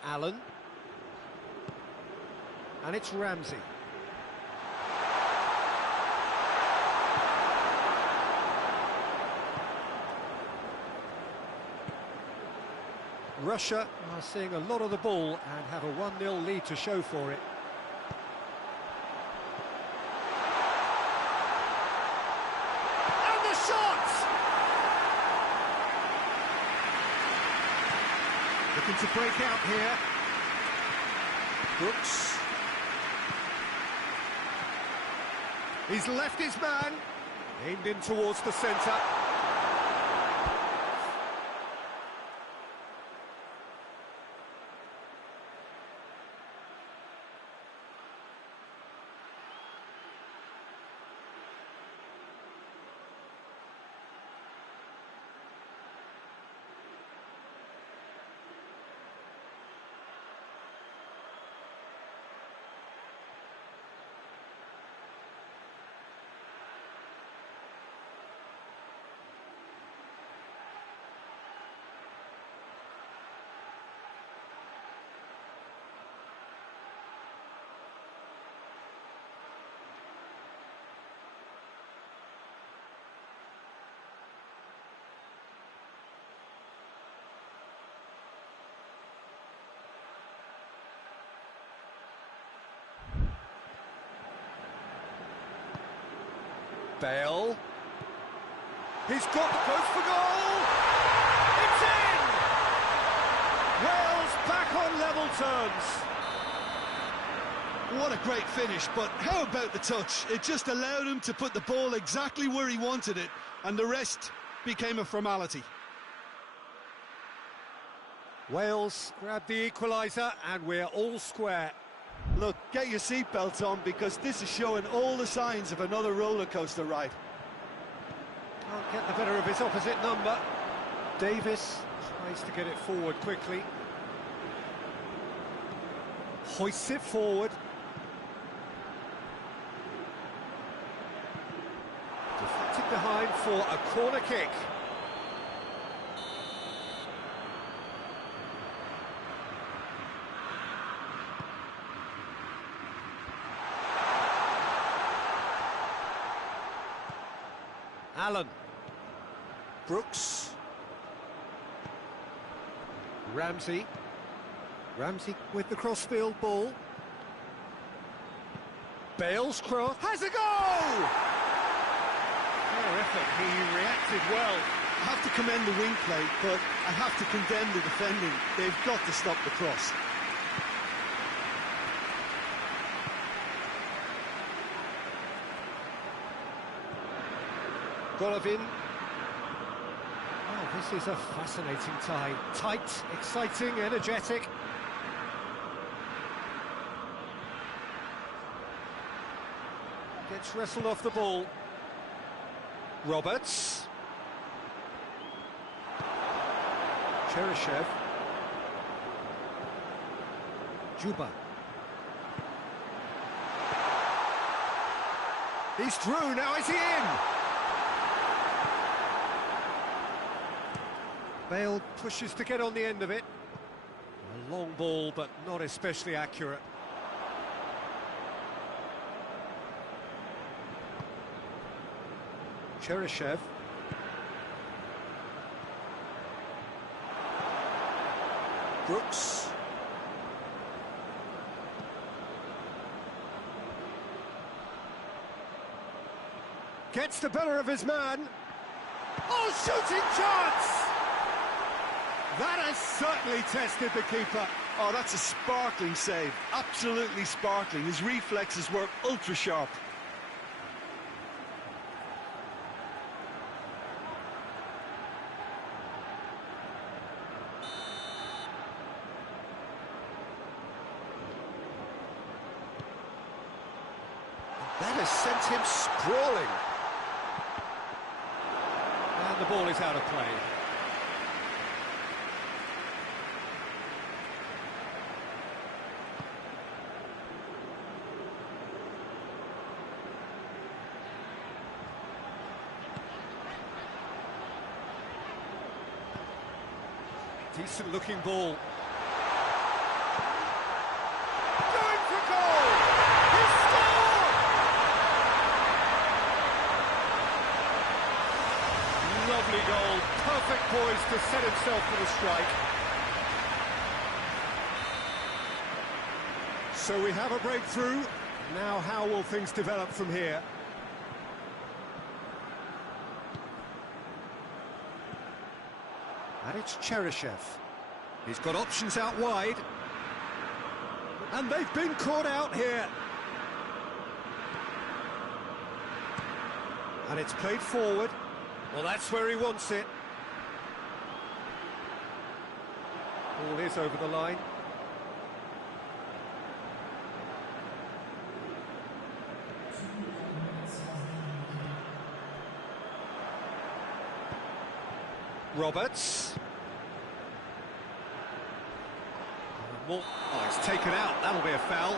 Allen. And it's Ramsey. Russia are seeing a lot of the ball and have a 1-0 lead to show for it. And the shot! Looking to break out here. Brooks. He's left his man. Aimed in towards the centre. Bale. He's got the post for goal. It's in! Wales back on level terms. What a great finish, but how about the touch? It just allowed him to put the ball exactly where he wanted it, and the rest became a formality. Wales grab the equaliser, and we're all square. Look, get your seatbelts on, because this is showing all the signs of another roller coaster ride. Can't get the better of his opposite number. Davis tries to get it forward quickly. Hoists it forward. Deflected behind for a corner kick. Allen. Brooks. Ramsey. Ramsey with the crossfield ball. Bale's cross. Has a goal! Fair effort, he reacted well. I have to commend the wing play, but I have to condemn the defending. They've got to stop the cross. Golovin. Oh, this is a fascinating tie. Tight, exciting, energetic. Gets wrestled off the ball. Roberts. Cheryshev. Juba. He's through, now is he in? Bale pushes to get on the end of it. A long ball, but not especially accurate. Cheryshev. Brooks. Gets the better of his man. Oh, shooting chance! That has certainly tested the keeper. Oh, that's a sparkling save. Absolutely sparkling. His reflexes were ultra sharp. That has sent him sprawling. And the ball is out of play. Decent looking ball. Going for goal! He scored! Lovely goal. Perfect poise to set himself for the strike. So we have a breakthrough. Now how will things develop from here? And it's Cheryshev. He's got options out wide. And they've been caught out here. And it's played forward. Well, that's where he wants it. Ball is over the line. Roberts. Oh, it's taken out. That'll be a foul.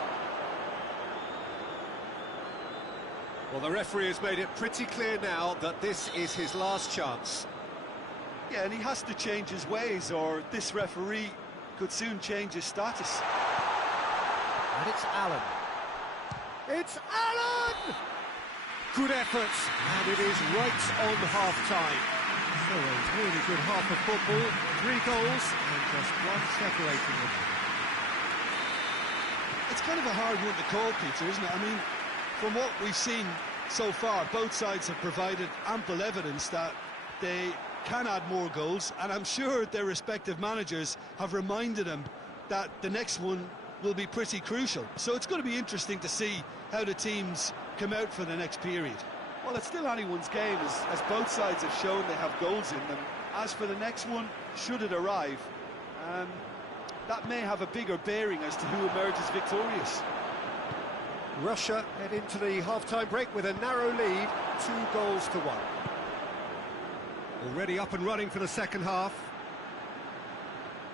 Well, the referee has made it pretty clear now that this is his last chance. Yeah, and he has to change his ways, or this referee could soon change his status. And it's Allen. It's Allen! Good effort, and it is right on half-time. So a really good half of football, 3 goals, and just one separating them. It's kind of a hard one to call, Peter, isn't it? I mean, from what we've seen so far, both sides have provided ample evidence that they can add more goals, and I'm sure their respective managers have reminded them that the next one will be pretty crucial. So it's going to be interesting to see how the teams come out for the next period. Well, it's still anyone's game, as both sides have shown they have goals in them. As for the next one, should it arrive, that may have a bigger bearing as to who emerges victorious. Russia head into the half-time break with a narrow lead, 2-1. Already up and running for the second half.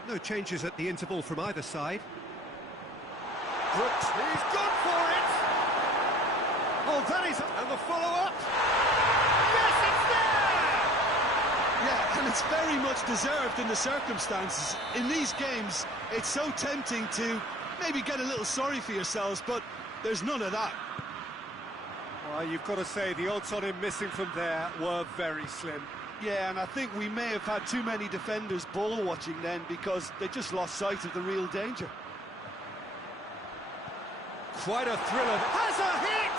No changes at the interval from either side. Brooks, he's gone for it! Oh, that is... and the follow-up! Yes, it's there! Yeah, and it's very much deserved in the circumstances. In these games, it's so tempting to maybe get a little sorry for yourselves, but there's none of that. Well, you've got to say the odds on him missing from there were very slim. Yeah, and I think we may have had too many defenders ball watching then, because they just lost sight of the real danger. Quite a thriller. Has a hit!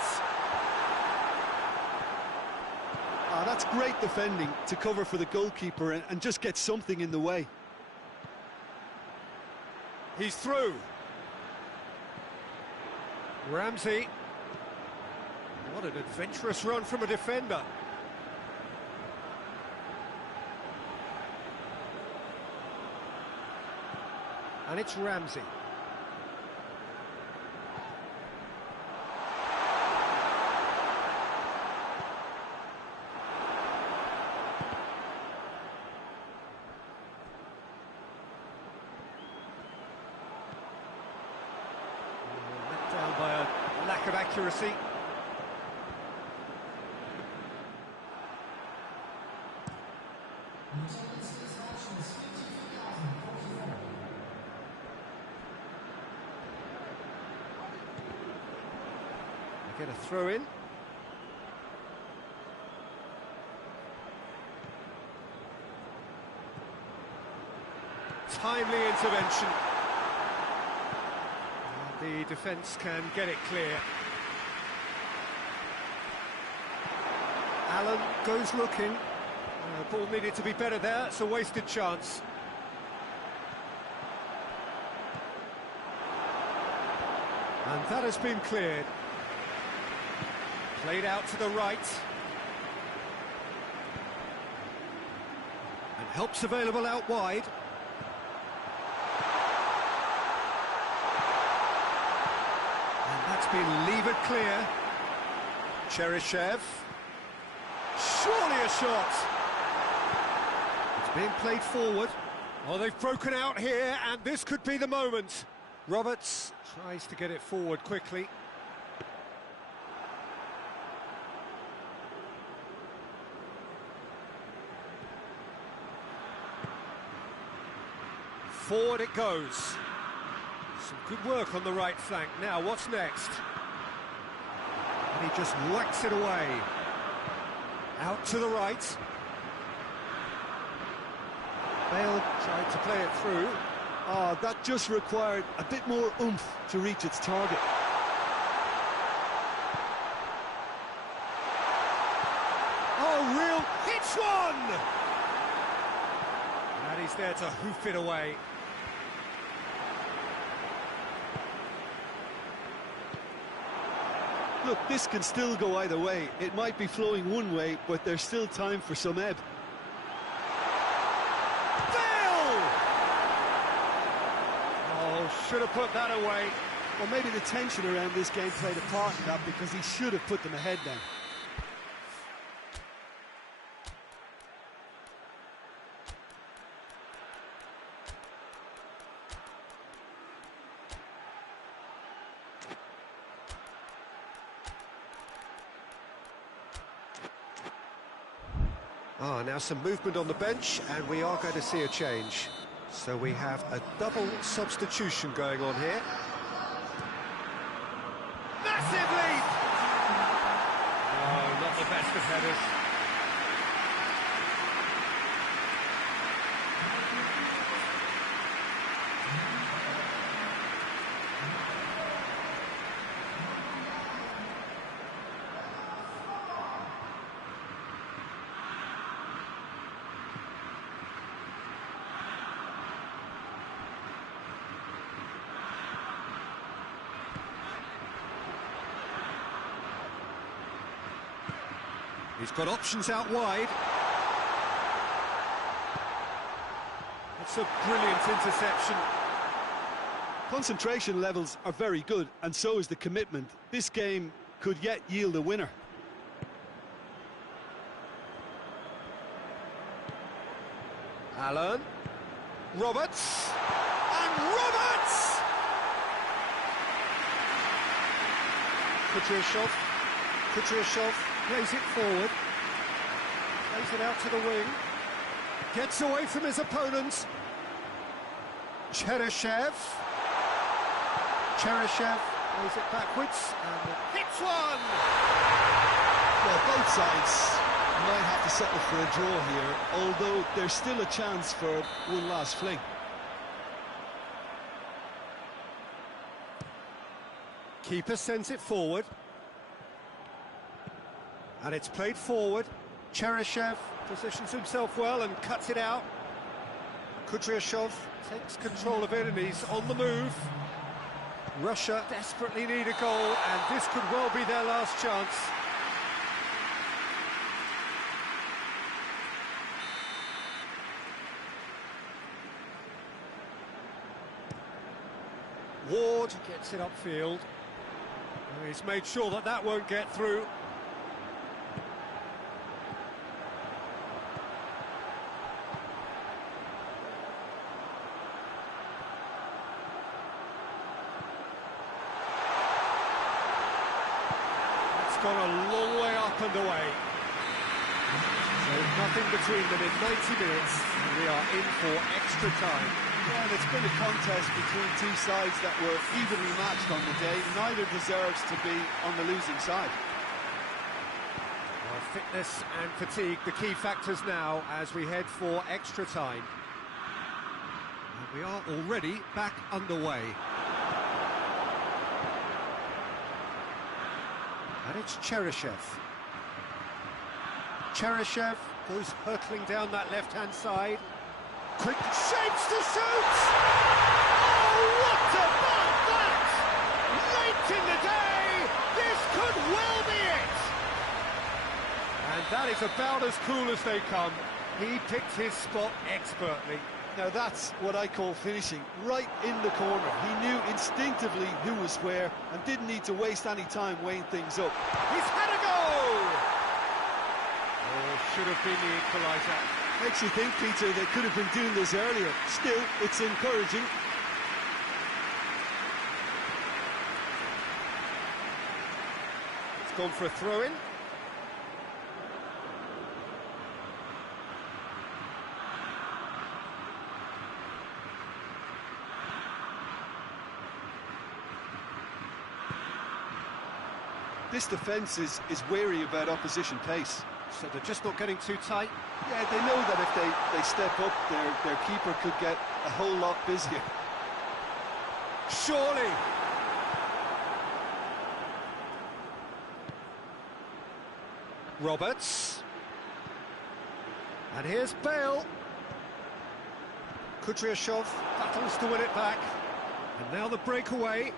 Ah, that's great defending to cover for the goalkeeper and just get something in the way. He's through. Ramsey. What an adventurous run from a defender. And it's Ramsey. Let down by a lack of accuracy. Get a throw in. Timely intervention. And the defence can get it clear. Allen goes looking. Ball needed to be better there. It's a wasted chance. And that has been cleared. Played out to the right. And help's available out wide. And that's been levered clear. Cheryshev. Surely a shot. It's being played forward. Oh, they've broken out here, and this could be the moment. Roberts tries to get it forward quickly. Forward it goes. Some good work on the right flank. Now, what's next? And he just whacks it away. Out to the right. Bale tried to play it through. Oh, that just required a bit more oomph to reach its target. Oh, real hits one! And he's there to hoof it away. Look, this can still go either way. It might be flowing one way, but there's still time for some ebb. Should have put that away. Well, maybe the tension around this game played a part in that, because he should have put them ahead then. Now some movement on the bench, and we are going to see a change. So we have a double substitution going on here. Massive leap! Oh, not the best of headers. He's got options out wide. It's a brilliant interception. Concentration levels are very good, and so is the commitment. This game could yet yield a winner. Allen. Roberts. And Roberts! Kudryashov plays it forward. Plays it out to the wing. Gets away from his opponent. Cheryshev plays it backwards and hits one! Well, both sides might have to settle for a draw here, although there's still a chance for one last fling. Keeper sends it forward. And it's played forward. Cheryshev positions himself well and cuts it out. Kudryashov takes control of it and he's on the move. Russia desperately need a goal, and this could well be their last chance. Ward gets it upfield. He's made sure that that won't get through. It's gone a long way up and away. So nothing between them in 90 minutes, and we are in for extra time. Yeah, and it's been a contest between two sides that were evenly matched on the day. Neither deserves to be on the losing side. Well, fitness and fatigue, the key factors now as we head for extra time. And we are already back underway. And it's Cheryshev. Cheryshev goes hurtling down that left-hand side. Quick shapes to shoot! Oh, what about that? Late in the day, this could well be it! And that is about as cool as they come. He picked his spot expertly. Now that's what I call finishing, right in the corner. He knew instinctively who was where and didn't need to waste any time weighing things up. He's had a goal! Oh, should have been the equaliser. Makes you think, Peter, they could have been doing this earlier. Still, it's encouraging. It's gone for a throw-in. This defence is wary about opposition pace. So they're just not getting too tight. Yeah, they know that if they step up, their keeper could get a whole lot busier. Surely! Roberts. And here's Bale. Kudryashov battles to win it back. And now the breakaway.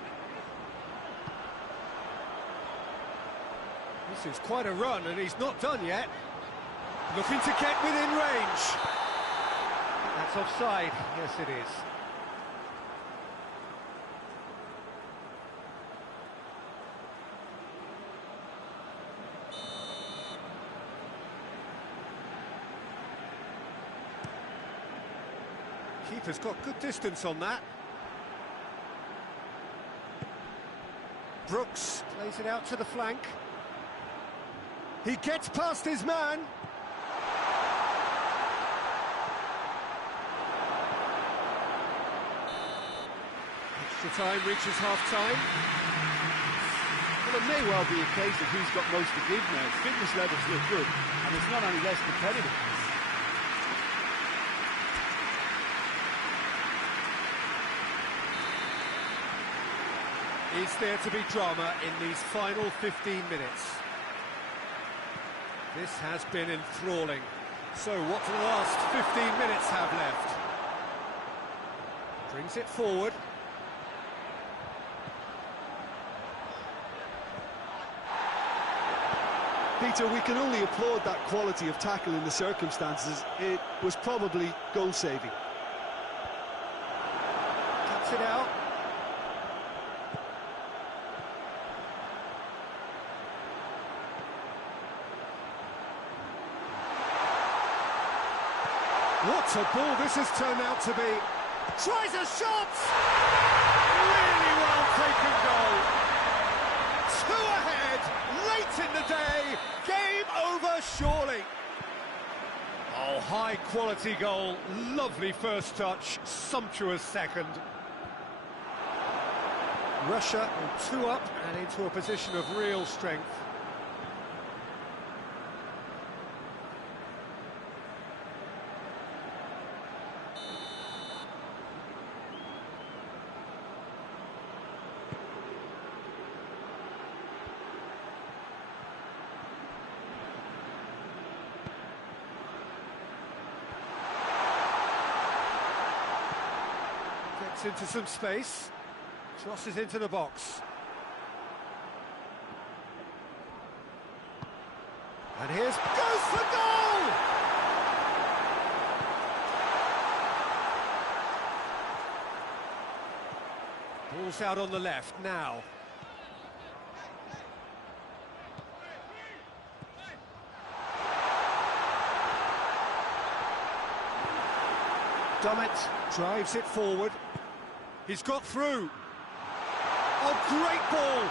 This is quite a run, and he's not done yet. Looking to get within range. That's offside. Yes, it is. Keeper's got good distance on that. Brooks plays it out to the flank. He gets past his man. Extra time reaches half-time. Well, it may well be a case of who's got most to give now. Fitness levels look good, and it's not any less competitive. Is there to be drama in these final 15 minutes? This has been enthralling. So what do the last 15 minutes have left? Brings it forward. Peter, we can only applaud that quality of tackle in the circumstances. It was probably goal-saving. Cuts it out. What a ball this has turned out to be. Tries a shot! Really well taken goal. 2 ahead, late in the day. Game over, surely. Oh, high quality goal. Lovely first touch, sumptuous second. Russia 2 up and into a position of real strength. Gets into some space, crosses into the box. And here's goes for goal! Ball's out on the left now. Dummett drives it forward. He's got through. Oh, great ball!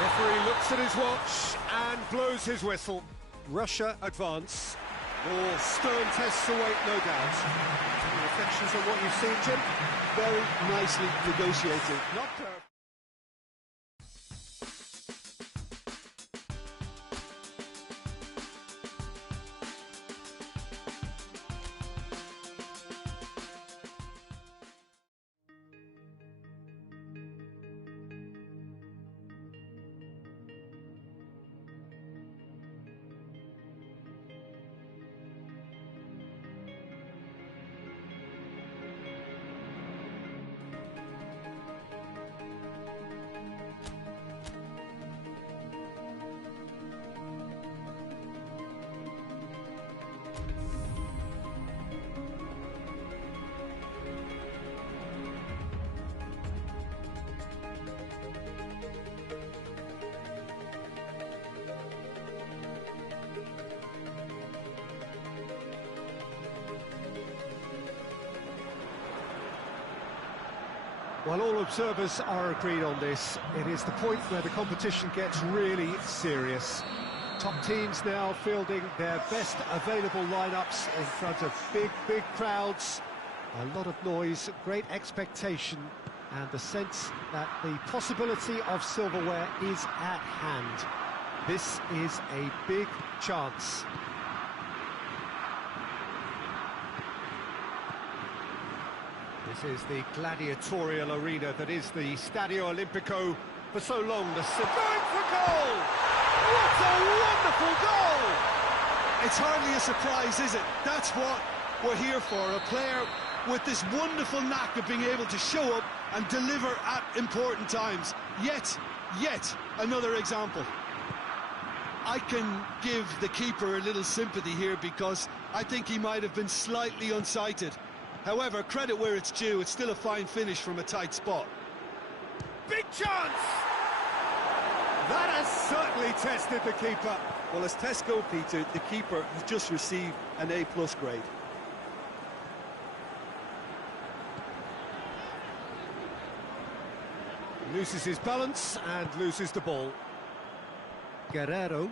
Referee looks at his watch and blows his whistle. Russia advance. More stern tests await, no doubt. Any reflections on what you've seen, Jim? Very nicely negotiated. Not perfect. Well, all observers are agreed on this. It is the point where the competition gets really serious. Top teams now fielding their best available lineups in front of big crowds. A lot of noise, great expectation, and the sense that the possibility of silverware is at hand. This is a big chance. This is the gladiatorial arena that is the Stadio Olimpico for so long. The going for goal! What a wonderful goal! It's hardly a surprise, is it? That's what we're here for, a player with this wonderful knack of being able to show up and deliver at important times. Yet another example. I can give the keeper a little sympathy here because I think he might have been slightly unsighted. However, credit where it's due, it's still a fine finish from a tight spot. Big chance! That has certainly tested the keeper. Well, as tests go, Peter, the keeper has just received an A+ grade. Loses his balance and loses the ball. Guerrero.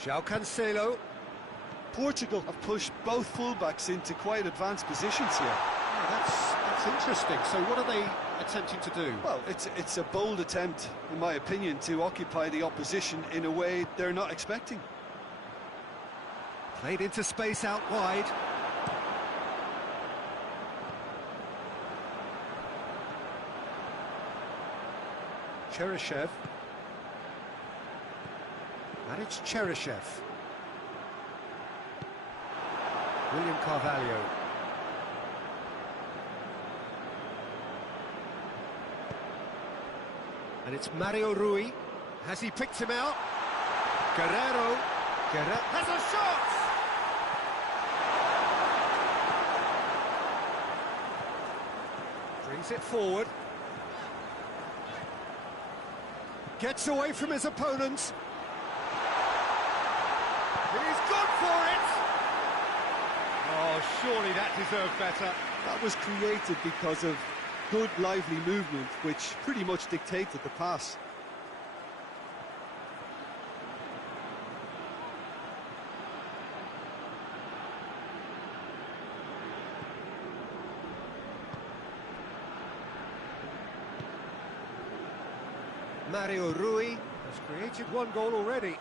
João Cancelo. Portugal have pushed both fullbacks into quite advanced positions here. Oh, that's interesting. So what are they attempting to do? Well, it's a bold attempt, in my opinion, to occupy the opposition in a way they're not expecting. Played into space out wide. Cheryshev. And it's Cheryshev. William Carvalho. And it's Mario Rui. Has he picked him out? Guerrero. Guerrero has a shot! Brings it forward. Gets away from his opponents. He's gone for it! Oh, surely that deserved better. That was created because of good, lively movement, which pretty much dictated the pass. Mario Rui has created one goal already.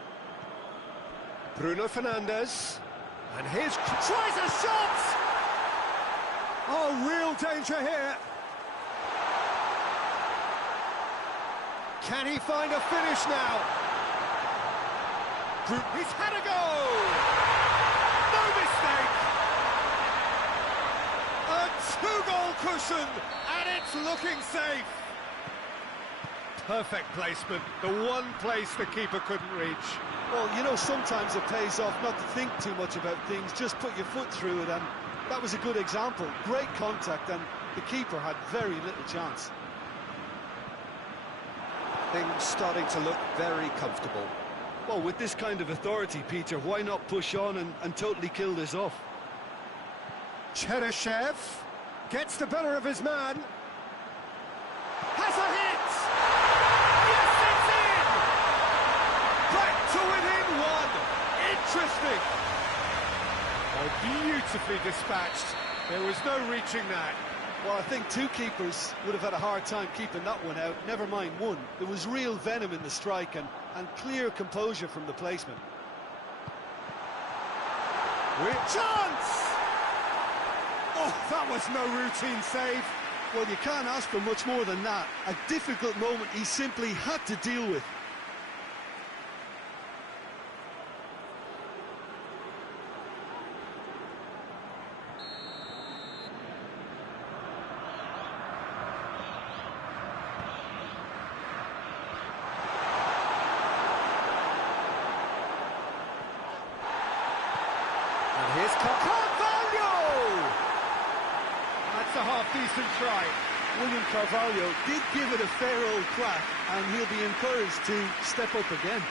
Bruno Fernandes. And here's... tries a shot! Oh, real danger here. Can he find a finish now? He's had a go! No mistake! A two-goal cushion, and it's looking safe. Perfect placement, the one place the keeper couldn't reach. Well, you know, sometimes it pays off not to think too much about things, just put your foot through it, and that was a good example. Great contact, and the keeper had very little chance. Things starting to look very comfortable. Well, with this kind of authority, Peter, why not push on and totally kill this off? Cheryshev gets the better of his man. Has a hit! Yes, it's in! Back to within one! Interesting! Oh, beautifully dispatched. There was no reaching that. Well, I think two keepers would have had a hard time keeping that one out, never mind one. There was real venom in the strike and clear composure from the placement. With chance! Oh, that was no routine save. Well, you can't ask for much more than that. A difficult moment he simply had to deal with. And here's Carvalho! That's a half-decent try. William Carvalho did give it a fair old crack, and he'll be encouraged to step up again.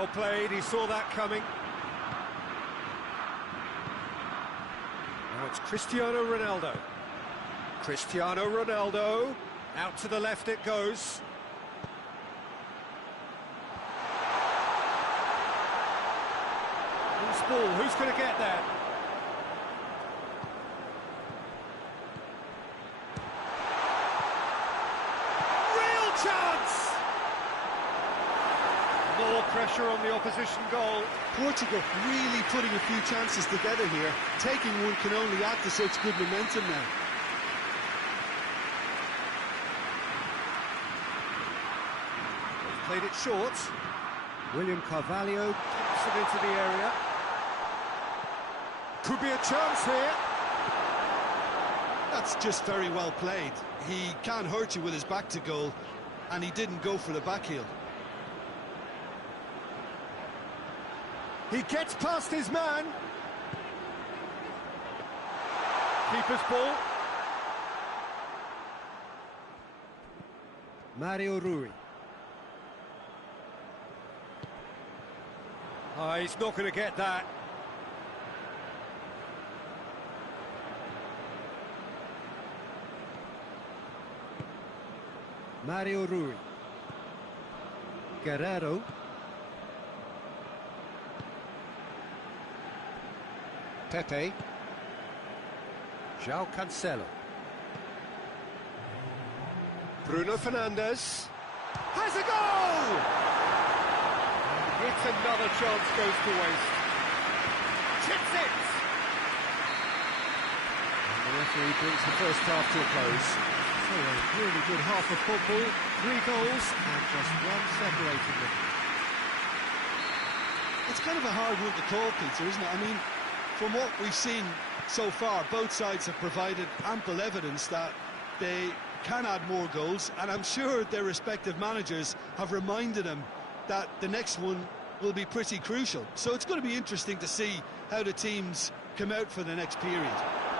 Well played, he saw that coming. Now it's Cristiano Ronaldo. Cristiano Ronaldo, out to the left it goes. Loose ball, who's going to get there? Real chance! More pressure on the opposition goal. Portugal really putting a few chances together here. Taking one can only add to such good momentum now. They've played it short. William Carvalho pops it into the area. Could be a chance here. That's just very well played. He can't hurt you with his back to goal, and he didn't go for the back heel. He gets past his man. Keeper's ball. Mario Rui. Oh, he's not going to get that. Mario Rui. Guerrero. Pepe. João Cancelo. Bruno Fernandes. Has a goal! Yet another chance goes to waste. Chips it! And the referee brings the first half to a close. So a really good half of football. 3 goals and just one separating them. It's kind of a hard one to call, Peter, isn't it? I mean, from what we've seen so far, both sides have provided ample evidence that they can add more goals, and I'm sure their respective managers have reminded them that the next one will be pretty crucial. So it's going to be interesting to see how the teams come out for the next period.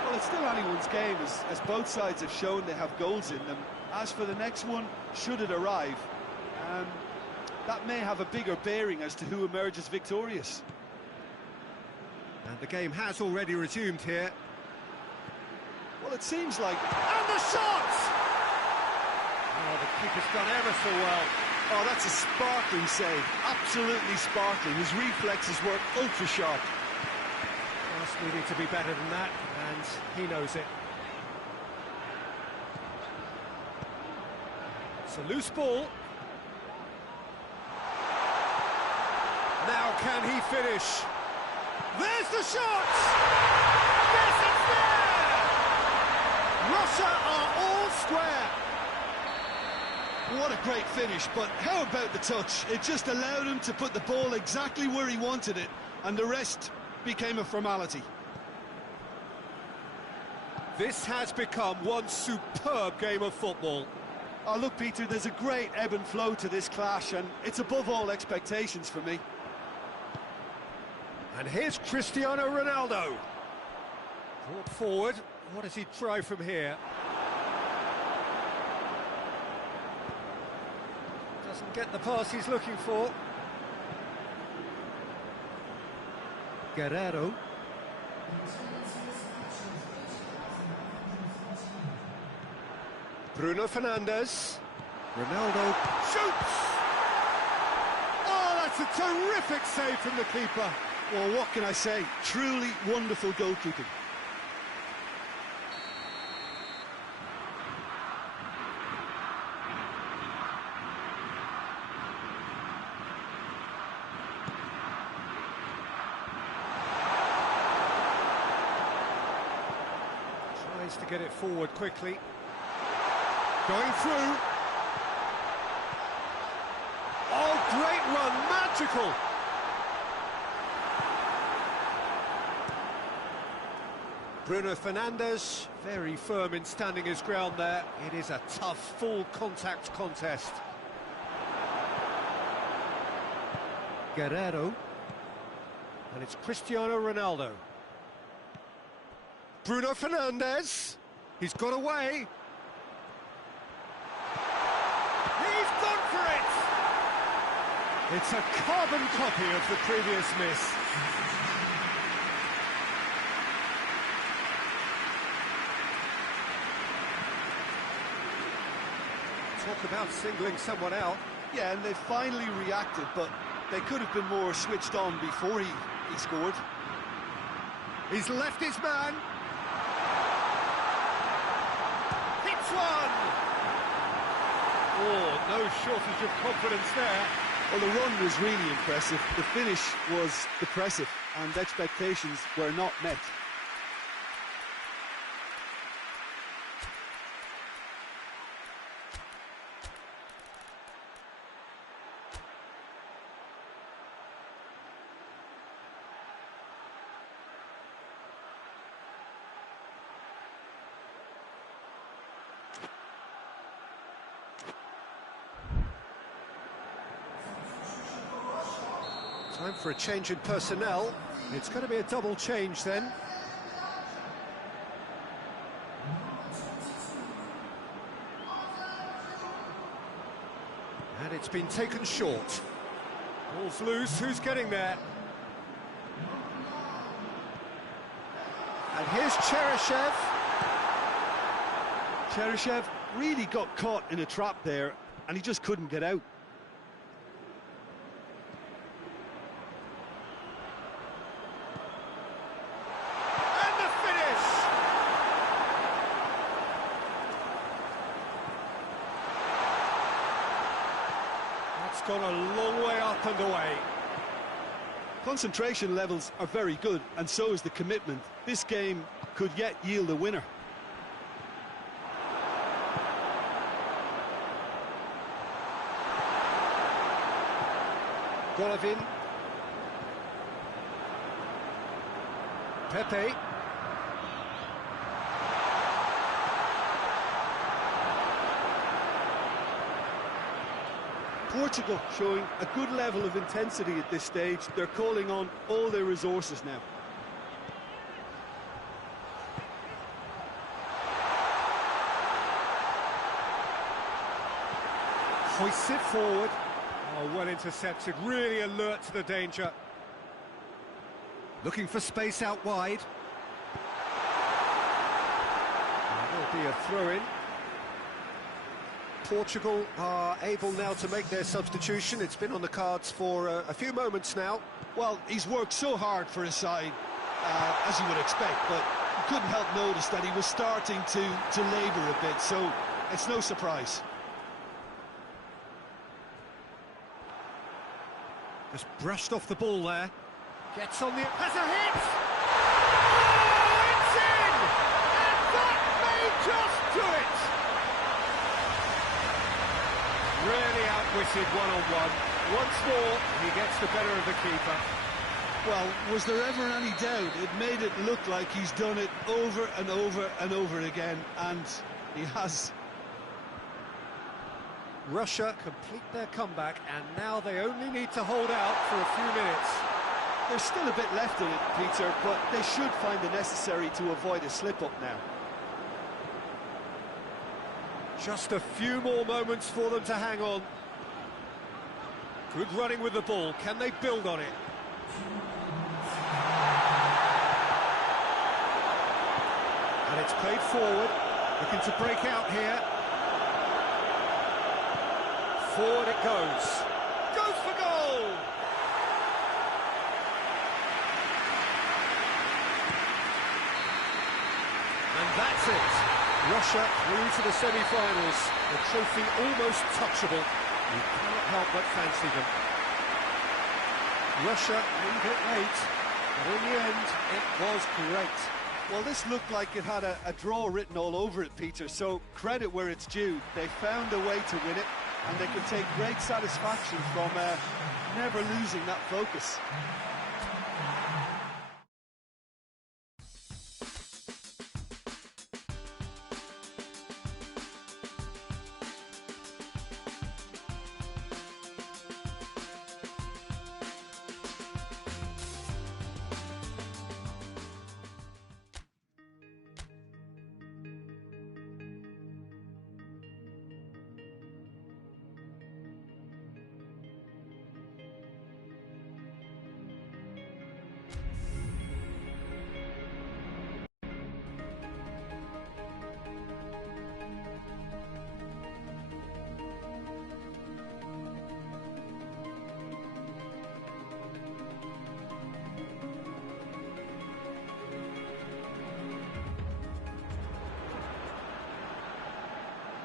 Well, it's still anyone's game, as both sides have shown they have goals in them. As for the next one, should it arrive, that may have a bigger bearing as to who emerges victorious. And the game has already resumed here. Well, it seems like... And the shot! Oh, the keeper's done ever so well. Oh, that's a sparkling save. Absolutely sparkling. His reflexes were ultra sharp. Just needing to be better than that, and he knows it. It's a loose ball. Now can he finish? There's the shot! Yes, it's there! Russia are all square. What a great finish, but how about the touch? It just allowed him to put the ball exactly where he wanted it, and the rest became a formality. This has become one superb game of football. Oh, look, Peter, there's a great ebb and flow to this clash, and it's above all expectations for me. And here's Cristiano Ronaldo. Brought forward. What does he try from here? Doesn't get the pass he's looking for. Guerrero. Bruno Fernandes. Ronaldo shoots! Oh, that's a terrific save from the keeper. Well, what can I say? Truly wonderful goalkeeping. Tries to get it forward quickly. Going through. Oh, great run, magical! Bruno Fernandes, very firm in standing his ground there. It is a tough, full-contact contest. Guerrero. And it's Cristiano Ronaldo. Bruno Fernandes. He's got away. He's gone for it! It's a carbon copy of the previous miss. Talk about singling someone out. Yeah, and they finally reacted, but they could have been more switched on before he scored. He's left his man. Hits one! Oh, no shortage of confidence there. Well, the run was really impressive. The finish was depressive, and expectations were not met. Time for a change in personnel. It's going to be a double change then. And it's been taken short. Ball's loose, who's getting there? And here's Cheryshev. Cheryshev really got caught in a trap there, and he just couldn't get out. It's gone a long way up and away. Concentration levels are very good, and so is the commitment. This game could yet yield a winner. Golovin. Pepe. Portugal showing a good level of intensity at this stage. They're calling on all their resources now. Hoists it forward. Oh, well intercepted, really alert to the danger. Looking for space out wide. There'll be a throw-in. Portugal are able now to make their substitution. It's been on the cards for a few moments now. Well, he's worked so hard for his side, as you would expect, but you couldn't help notice that he was starting to labour a bit, so it's no surprise. Just brushed off the ball there. Gets on the... has a hit! Oh, it's in! And that may just do it! Really outwitted one-on-one. Once more, he gets the better of the keeper. Well, was there ever any doubt? It made it look like he's done it over and over and over again, and he has. Russia complete their comeback, and now they only need to hold out for a few minutes. There's still a bit left in it, Peter, but they should find the necessary to avoid a slip-up now. Just a few more moments for them to hang on. Good running with the ball. Can they build on it? And it's played forward. Looking to break out here. Forward it goes. Goes for goal! And that's it. Russia through to the semi-finals. The trophy almost touchable. You cannot help but fancy them. Russia leave it late, but in the end, it was great. Well, this looked like it had a draw written all over it, Peter, so credit where it's due. They found a way to win it, and they can take great satisfaction from never losing that focus.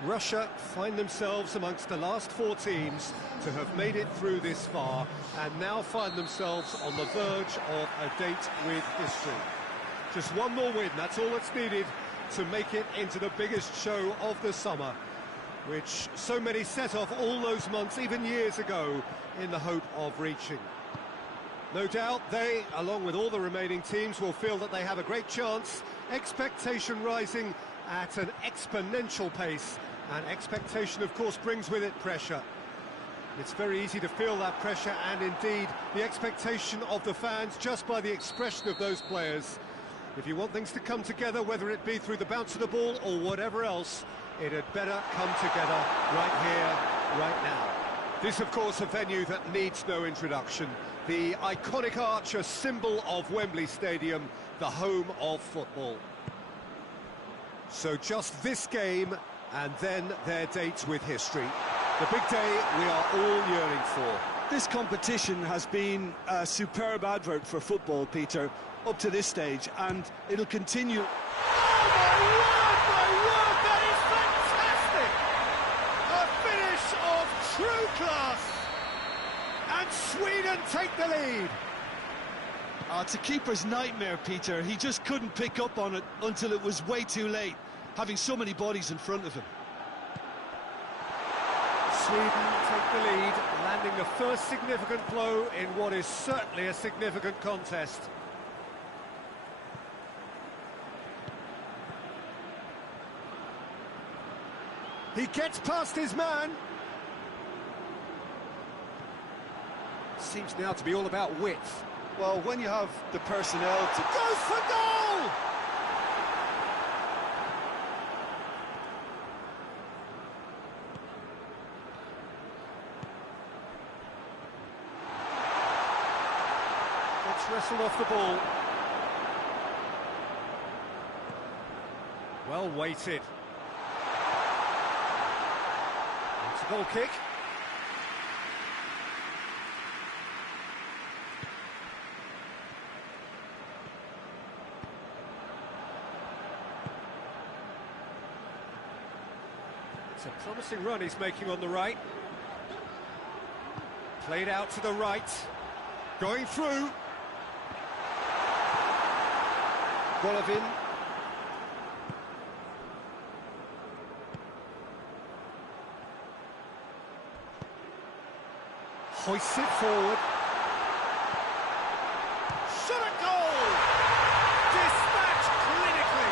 Russia find themselves amongst the last 4 teams to have made it through this far and now find themselves on the verge of a date with history. Just one more win, that's all that's needed to make it into the biggest show of the summer, which so many set off all those months, even years ago, in the hope of reaching. No doubt they, along with all the remaining teams, will feel that they have a great chance, expectation rising at an exponential pace, and expectation, of course, brings with it pressure. It's very easy to feel that pressure, and indeed the expectation of the fans just by the expression of those players. If you want things to come together, whether it be through the bounce of the ball or whatever else, it had better come together right here, right now. This, of course, a venue that needs no introduction. The iconic arch, a symbol of Wembley Stadium, the home of football. So just this game, and then their dates with history. The big day we are all yearning for. This competition has been a superb advert for football, Peter, up to this stage, and it'll continue. Oh, my word, that is fantastic! A finish of true class, and Sweden take the lead. It's a keeper's nightmare, Peter. He just couldn't pick up on it until it was way too late, having so many bodies in front of him. Sweden take the lead, landing the first significant blow in what is certainly a significant contest. He gets past his man. Seems now to be all about width. Well, when you have the personnel to... Goes for goal! Gets wrestled off the ball. Well weighted. It's a goal kick. It's a promising run he's making on the right. Played out to the right. Going through. Golovin. Hoists it forward. Shot at goal! Dispatched clinically.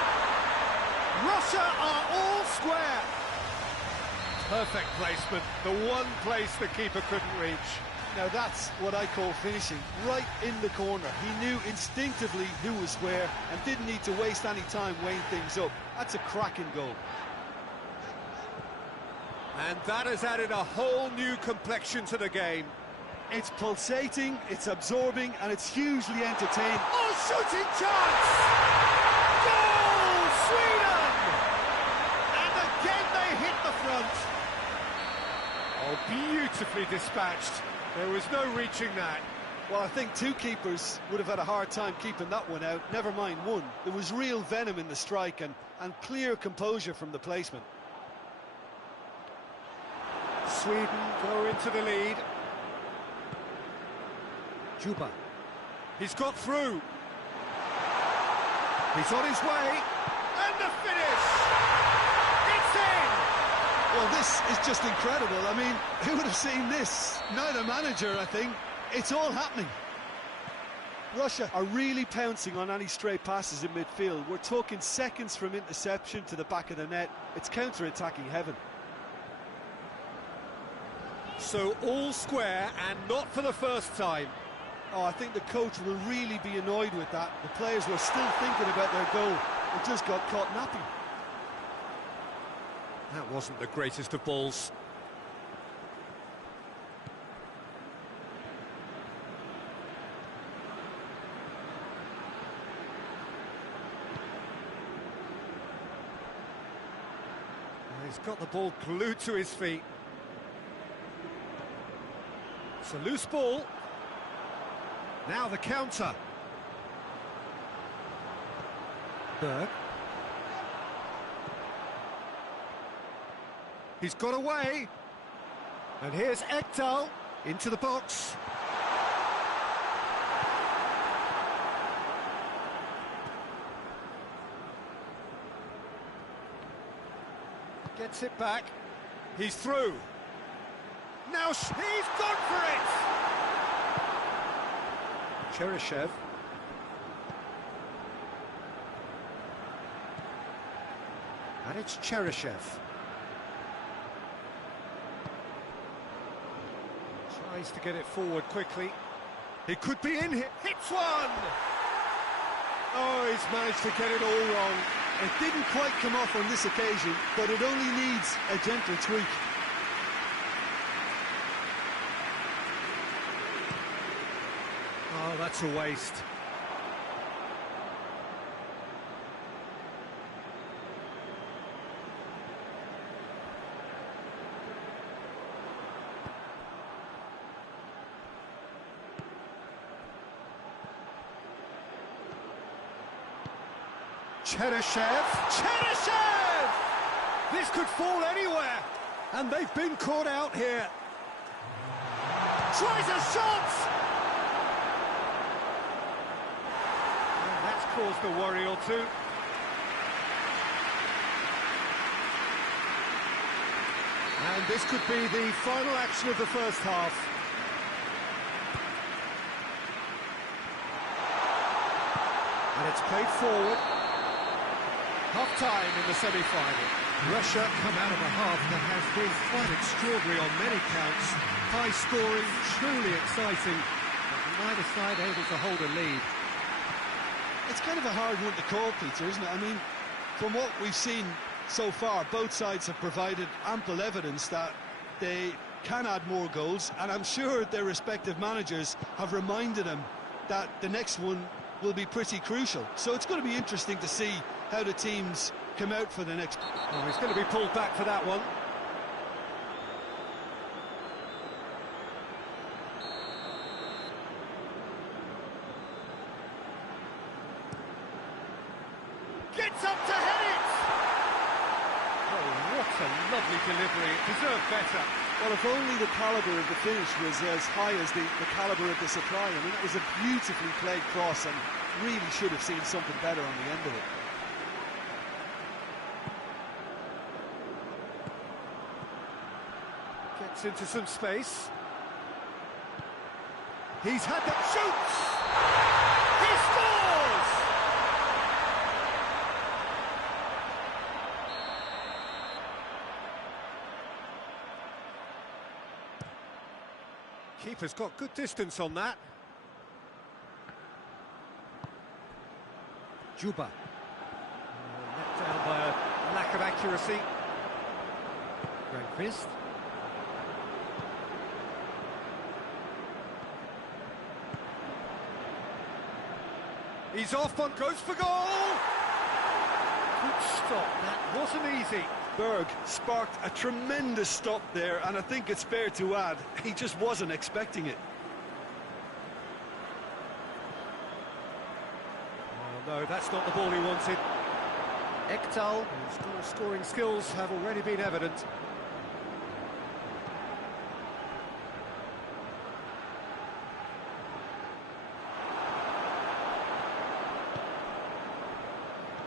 Russia are all square. Perfect placement, the one place the keeper couldn't reach. Now that's what I call finishing, right in the corner. He knew instinctively who was square and didn't need to waste any time weighing things up. That's a cracking goal. And that has added a whole new complexion to the game. It's pulsating, it's absorbing, and it's hugely entertaining. Oh, shooting chance! Goal, Sweden! And again they hit the front. Oh, beautifully dispatched. There was no reaching that. Well, I think two keepers would have had a hard time keeping that one out, never mind one. There was real venom in the strike and clear composure from the placement. Sweden go into the lead. Juba. He's got through. He's on his way. And the finish! It's in! Well, this is just incredible. I mean, who would have seen this? Neither manager, I think. It's all happening. Russia are really pouncing on any stray passes in midfield. We're talking seconds from interception to the back of the net. It's counter-attacking heaven. So all square, and not for the first time. Oh, I think the coach will really be annoyed with that. The players were still thinking about their goal and just got caught napping. That wasn't the greatest of balls. He's got the ball glued to his feet. It's a loose ball. Now the counter. Berg. He's got away. And here's Ekdal into the box. Gets it back. He's through. Now he's gone for it! Cheryshev. And it's Cheryshev. Tries to get it forward quickly. He could be in here. Hits one! Oh, he's managed to get it all wrong. It didn't quite come off on this occasion, but it only needs a gentle tweak. Oh, that's a waste. Cheryshev! Cheryshev! This could fall anywhere, and they've been caught out here. Tries a shot! And that's caused a worry or two. And this could be the final action of the first half. And it's played forward. Half-time in the semi-final. Russia come out of a half that has been quite extraordinary on many counts. High-scoring, truly exciting, but neither side able to hold a lead. It's kind of a hard one to call, Peter, isn't it? I mean, from what we've seen so far, both sides have provided ample evidence that they can add more goals, and I'm sure their respective managers have reminded them that the next one will be pretty crucial. So it's going to be interesting to see how the teams come out for the next... Oh, he's going to be pulled back for that one. Gets up to head it! Oh, what a lovely delivery. It deserved better. Well, if only the calibre of the finish was as high as the calibre of the supply. I mean, it was a beautifully played cross and really should have seen something better on the end of it. Gets into some space. He's had that shoots! He scores! Keeper's got good distance on that. Juba. Let down by a lack of accuracy. Grandquist. He's off on, goes for goal! Good stop, that wasn't easy. Berg sparked a tremendous stop there, and I think it's fair to add, he just wasn't expecting it. Oh, no, that's not the ball he wanted. Ekdal, whose goal-scoring skills have already been evident.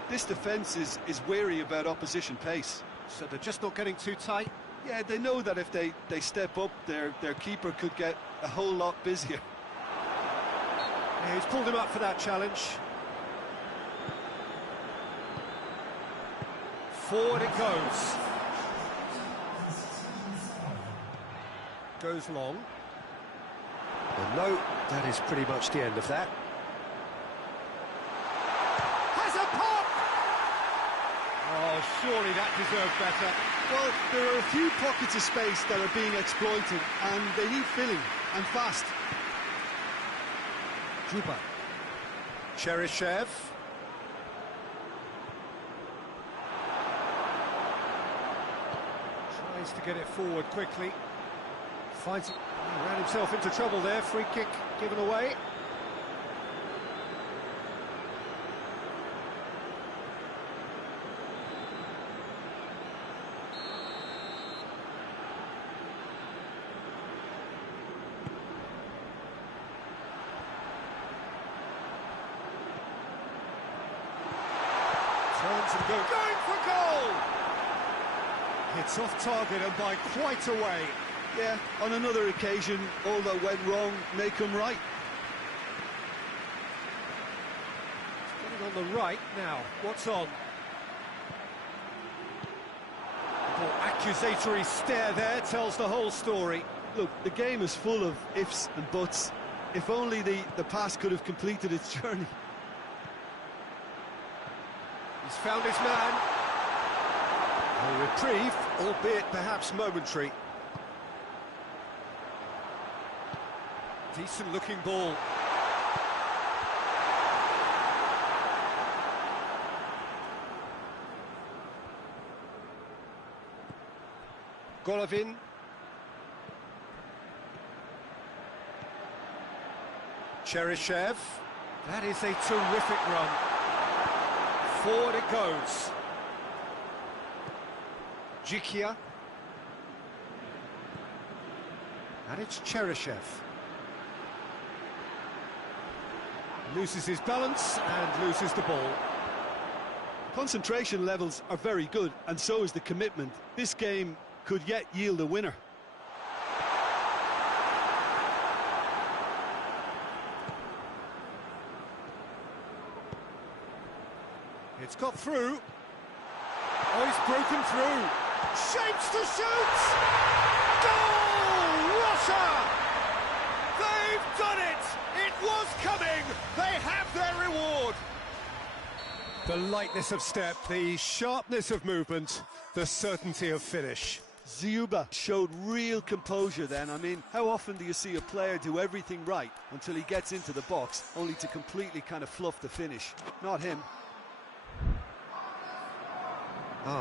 This defence is wary about opposition pace. So they're just not getting too tight. Yeah, they know that if they step up, their keeper could get a whole lot busier. Yeah, he's pulled him up for that challenge. Forward it goes. Goes long. And no, that is pretty much the end of that. Has a pop! Oh, surely that deserved better. Well, there are a few pockets of space that are being exploited, and they need filling, and fast. Juba. Cheryshev. Tries to get it forward quickly. Finds it. He ran himself into trouble there. Free kick given away. momentum going for goal! It's off target and by quite a way. Yeah, on another occasion, all that went wrong may come right. Getting on the right now, what's on? The accusatory stare there tells the whole story. Look, the game is full of ifs and buts. If only the pass could have completed its journey. He's found his man. A reprieve, albeit perhaps momentary. Decent looking ball. Golovin. Cheryshev. That is a terrific run. Forward it goes. Jikia. And it's Cheryshev. Loses his balance and loses the ball. Concentration levels are very good, and so is the commitment. This game could yet yield a winner. It's got through. Oh, he's broken through. Shapes to shoot! Goal! Russia! They've done it! It was coming! They have their reward! The lightness of step, the sharpness of movement, the certainty of finish. Ziuba showed real composure then. I mean, how often do you see a player do everything right until he gets into the box, only to completely kind of fluff the finish? Not him.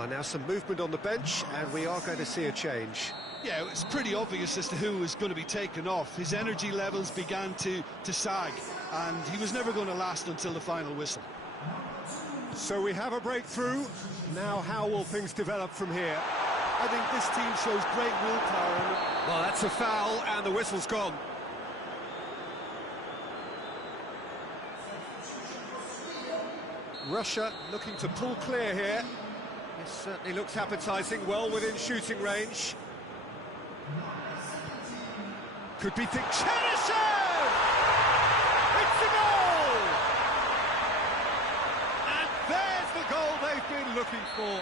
Now some movement on the bench, and we are going to see a change. Yeah, it's pretty obvious as to who was going to be taken off. His energy levels began to sag, and he was never going to last until the final whistle. So we have a breakthrough. Now how will things develop from here? I think this team shows great willpower. Well, that's a foul, and the whistle's gone. Russia looking to pull clear here. This certainly looks appetising, well within shooting range. Could be thick. Cheryshev! It's the goal! And there's the goal they've been looking for.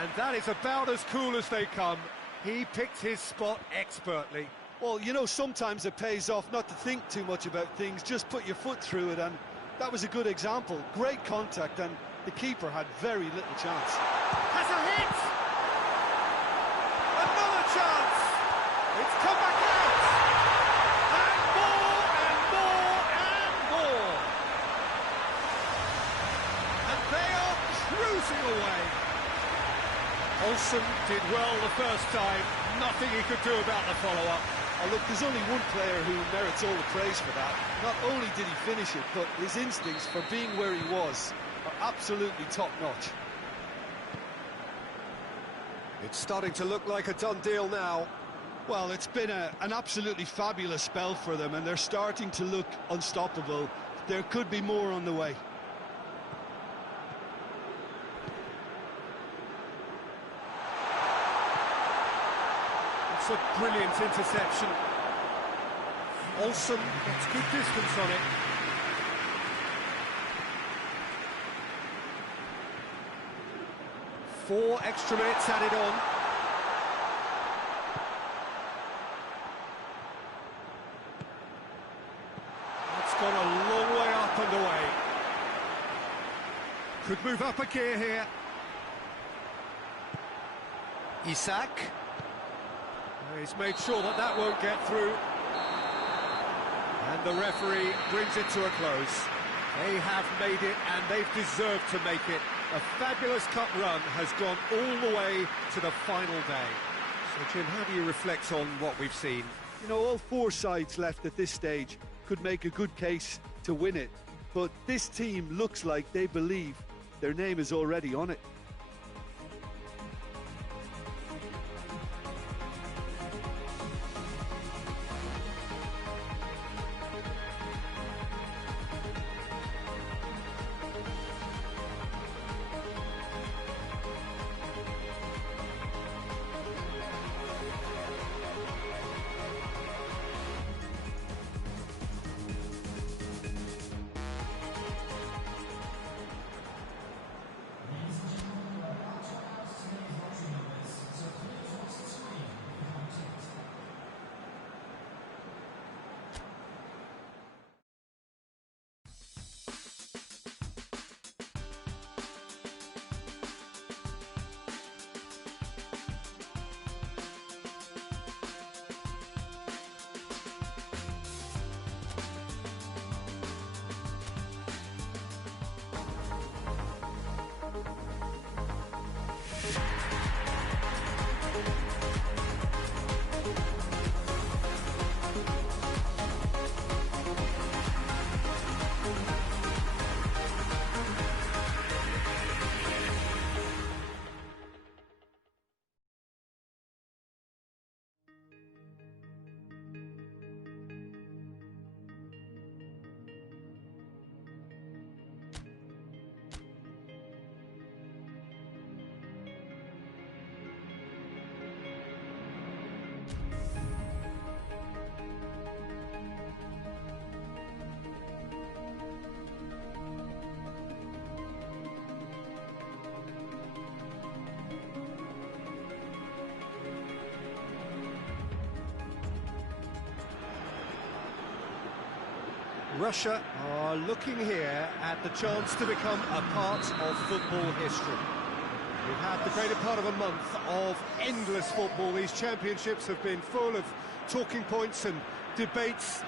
And that is about as cool as they come. He picked his spot expertly. Well, you know, sometimes it pays off not to think too much about things, just put your foot through it, and that was a good example. Great contact, and the keeper had very little chance. Has a hit! Another chance! It's come back out! And more, and more, and more! And they are cruising away. Olsen did well the first time. Nothing he could do about the follow-up. Oh, look, there's only one player who merits all the praise for that. Not only did he finish it, but his instincts for being where he was are absolutely top-notch. It's starting to look like a done deal now. Well, it's been an absolutely fabulous spell for them, and they're starting to look unstoppable. There could be more on the way. It's a brilliant interception. Olsen gets good distance on it. Four extra minutes added on. That's gone a long way up and away. Could move up a gear here. Isak. He's made sure that that won't get through. And the referee brings it to a close. They have made it, and they've deserved to make it. A fabulous cup run has gone all the way to the final day. So, Jim, how do you reflect on what we've seen? You know, all four sides left at this stage could make a good case to win it. But this team looks like they believe their name is already on it. Russia are looking here at the chance to become a part of football history. We've had the greater part of a month of endless football. These championships have been full of talking points and debates,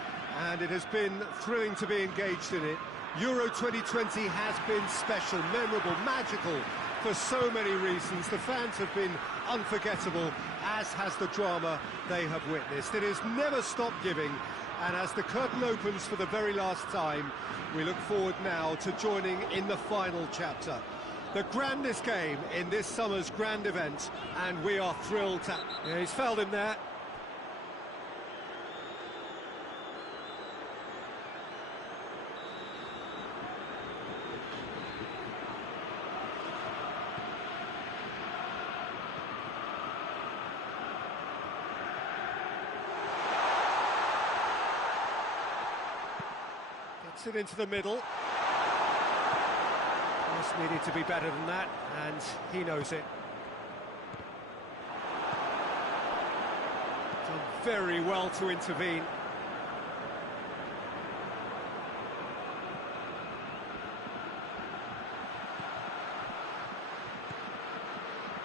and it has been thrilling to be engaged in it. Euro 2020 has been special, memorable, magical for so many reasons. The fans have been unforgettable, as has the drama they have witnessed. It has never stopped giving, and as the curtain opens for the very last time, we look forward now to joining in the final chapter. The grandest game in this summer's grand event, and we are thrilled to... Yeah, he's fouled him there. Gets it into the middle. Just needed to be better than that, and he knows it. Done very well to intervene.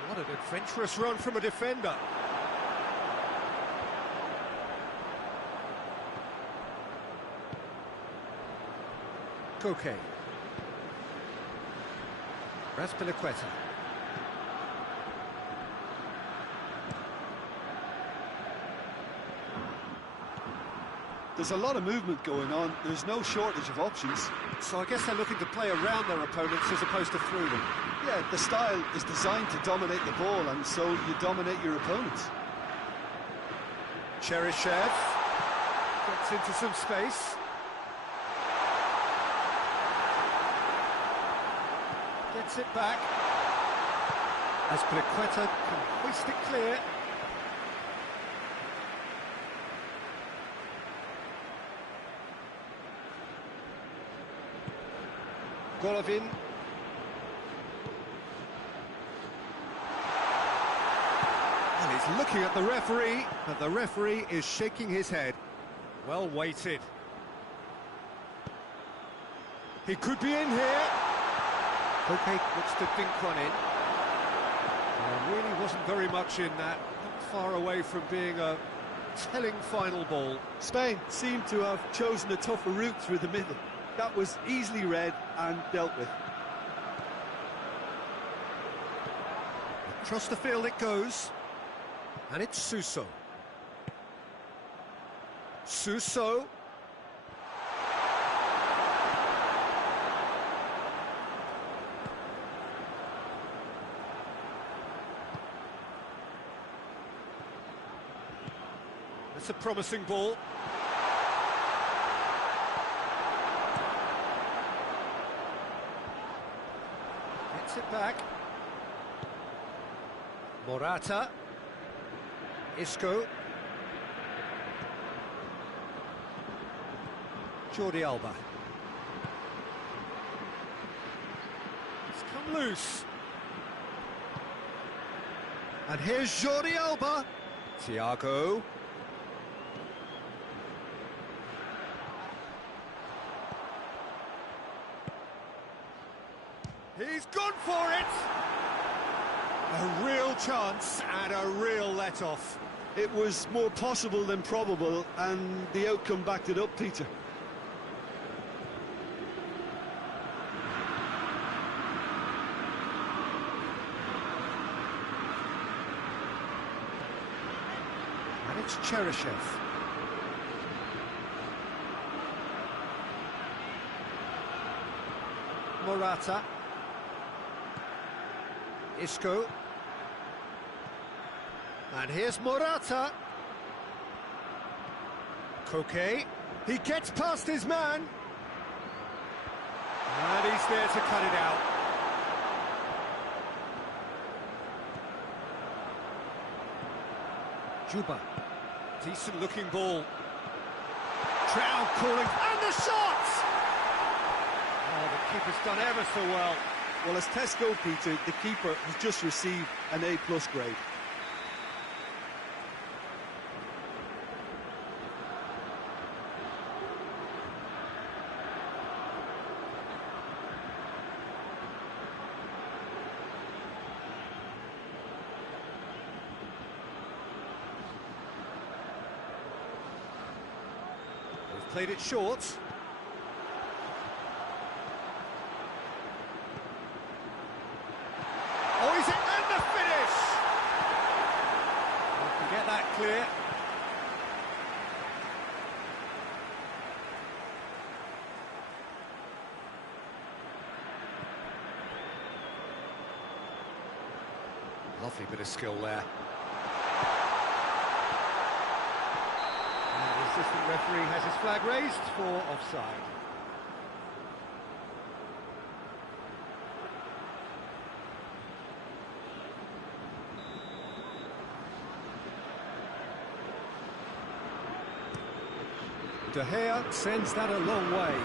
What an adventurous run from a defender. Koke. Raspilicueta. There's a lot of movement going on. There's no shortage of options. So I guess they're looking to play around their opponents as opposed to through them. Yeah, the style is designed to dominate the ball, and so you dominate your opponents. Cheryshev gets into some space. Gets it back. Raspilicueta can hoist it clear. Golovin. And he's looking at the referee, but the referee is shaking his head. Well weighted. He could be in here. Okay, looks to dink one in. Really wasn't very much in that. Not far away from being a telling final ball. Spain seemed to have chosen a tougher route through the middle. That was easily read and dealt with. Across the field it goes. And it's Suso. Suso. That's a promising ball. Gets it back. Morata. Isco. Jordi Alba. It's come loose. And here's Jordi Alba. Thiago. He's gone for it! A real chance and a real let-off. It was more possible than probable, and the outcome backed it up, Peter. And it's Cheryshev. Morata. Isco. And here's Morata. Koke. He gets past his man. And he's there to cut it out. Juba. Decent looking ball. Trout calling. And the shot! Oh, the keeper's done ever so well. Well, as tests go, Peter, the keeper has just received an A+ grade. Played it short. Oh, is it? And the finish! We can get that clear. Lovely bit of skill there. And the assistant referee has his flag raised for offside. De Gea sends that a long way.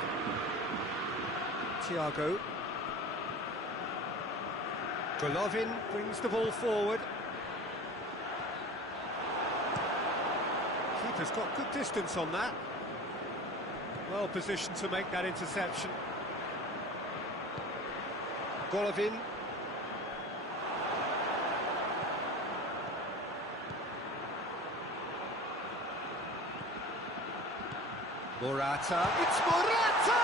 Thiago. Golovin brings the ball forward. Keeper's got good distance on that. Well positioned to make that interception. Golovin. Morata. It's Morata!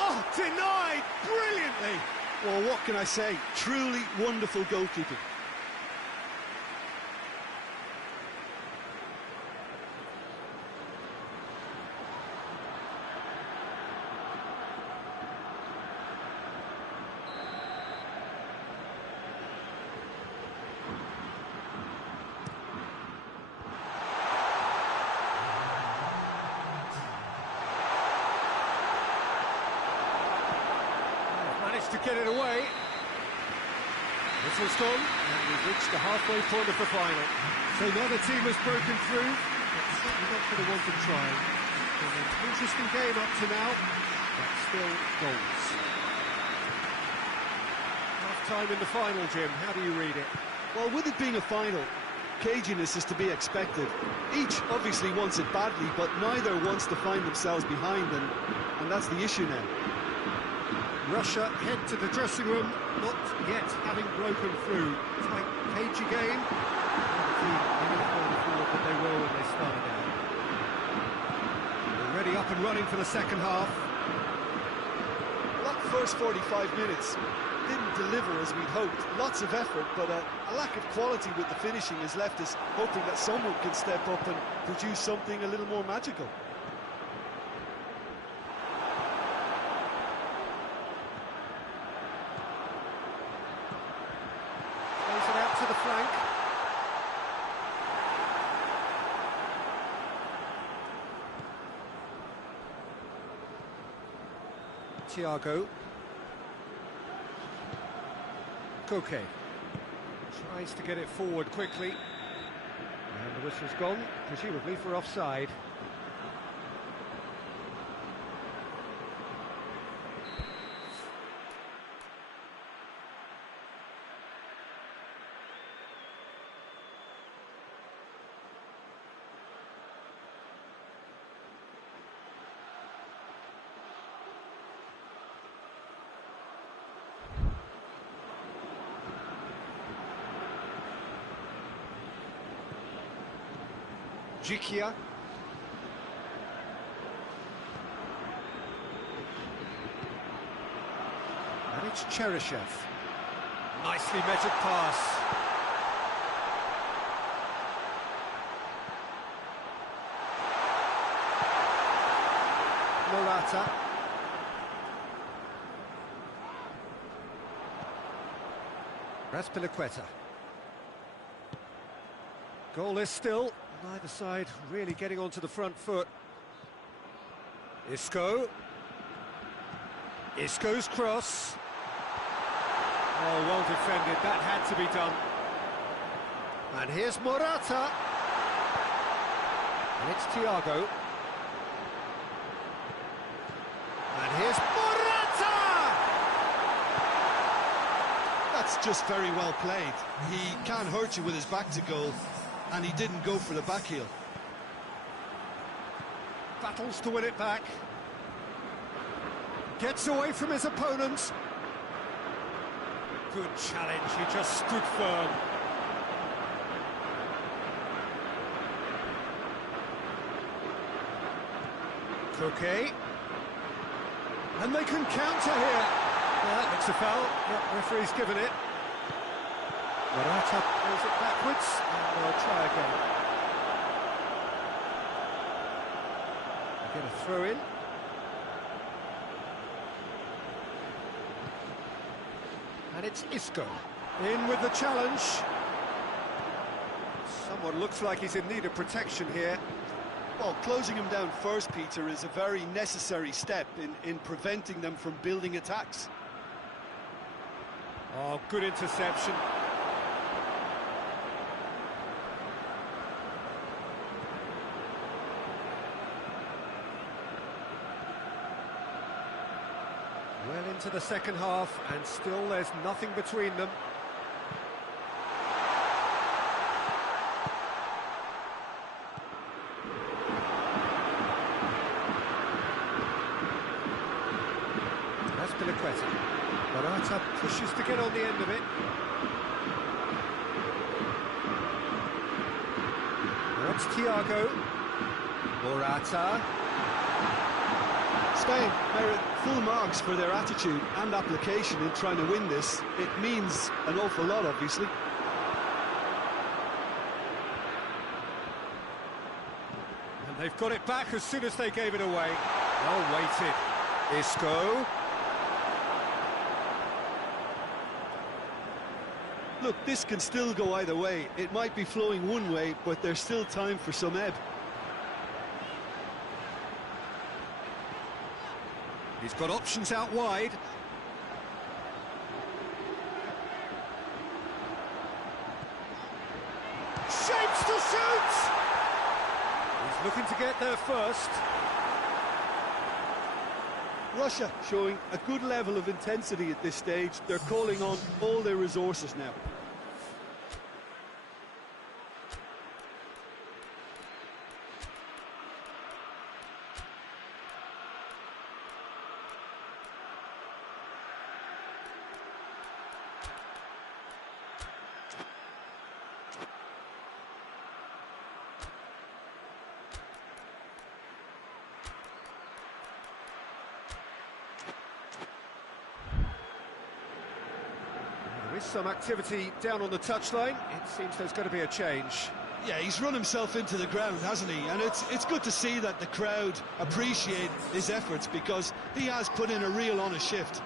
Oh, denied brilliantly. Well, what can I say? Truly wonderful goalkeeping. To get it away. Whistle's gone, and we've reached the halfway point of the final. So neither team has broken through, but certainly not for the want of trying. Been an interesting game up to now, but still goals. Half-time in the final, Jim. How do you read it? Well, with it being a final, caginess is to be expected. Each obviously wants it badly, but neither wants to find themselves behind, and that's the issue now. Russia head to the dressing room, not yet having broken through. Tight, cagey game. The team any further forward than they were when they started out. Already up and running for the second half. Well, that first 45 minutes didn't deliver as we'd hoped. Lots of effort, but a lack of quality with the finishing has left us hoping that someone can step up and produce something a little more magical. To the flank. Thiago. Koke. Tries to get it forward quickly. And the whistle's gone, presumably for offside. Jikia. And it's Cheryshev. Nicely measured pass. Morata. Raspilicueta. Goal is still. Neither side really getting onto the front foot. Isco. Isco's cross. Oh, well defended. That had to be done. And here's Morata. And it's Thiago. And here's Morata! That's just very well played. He can't hurt you with his back to goal, and he didn't go for the back heel. Battles to win it back. Gets away from his opponent. Good challenge, he just stood firm. Cookie. And they can counter here. Well, that looks a foul. Yep, referee's given it. Morata plays it backwards, and they'll try again. They get a throw in. And it's Isco. In with the challenge. Someone looks like he's in need of protection here. Well, closing him down first, Peter, is a very necessary step in preventing them from building attacks. Oh, good interception. Well into the second half, and still there's nothing between them. Morata pushes to get on the end of it. Now it's Thiago. Morata. Spain merit full marks for their attitude and application in trying to win this. It means an awful lot, obviously. And they've got it back as soon as they gave it away. Well weighted. Isco. Look, this can still go either way. It might be flowing one way, but there's still time for some ebb. He's got options out wide. Shapes to shoot! He's looking to get there first. Russia showing a good level of intensity at this stage. They're calling on all their resources now. There is some activity down on the touchline. It seems there's going to be a change. Yeah, he's run himself into the ground, hasn't he? And it's good to see that the crowd appreciate his efforts, because he has put in a real honest shift.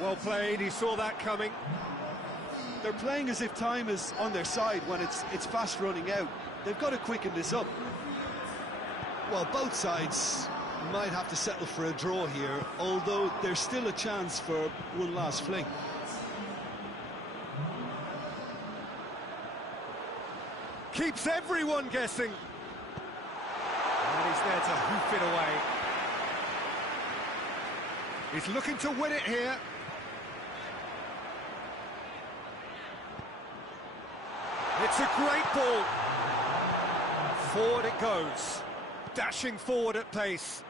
Well played, he saw that coming. They're playing as if time is on their side when it's fast running out. They've got to quicken this up. Well, both sides might have to settle for a draw here, although there's still a chance for one last fling. Keeps everyone guessing. And he's there to hoof it away. He's looking to win it here. It's a great ball. Forward it goes. Dashing forward at pace.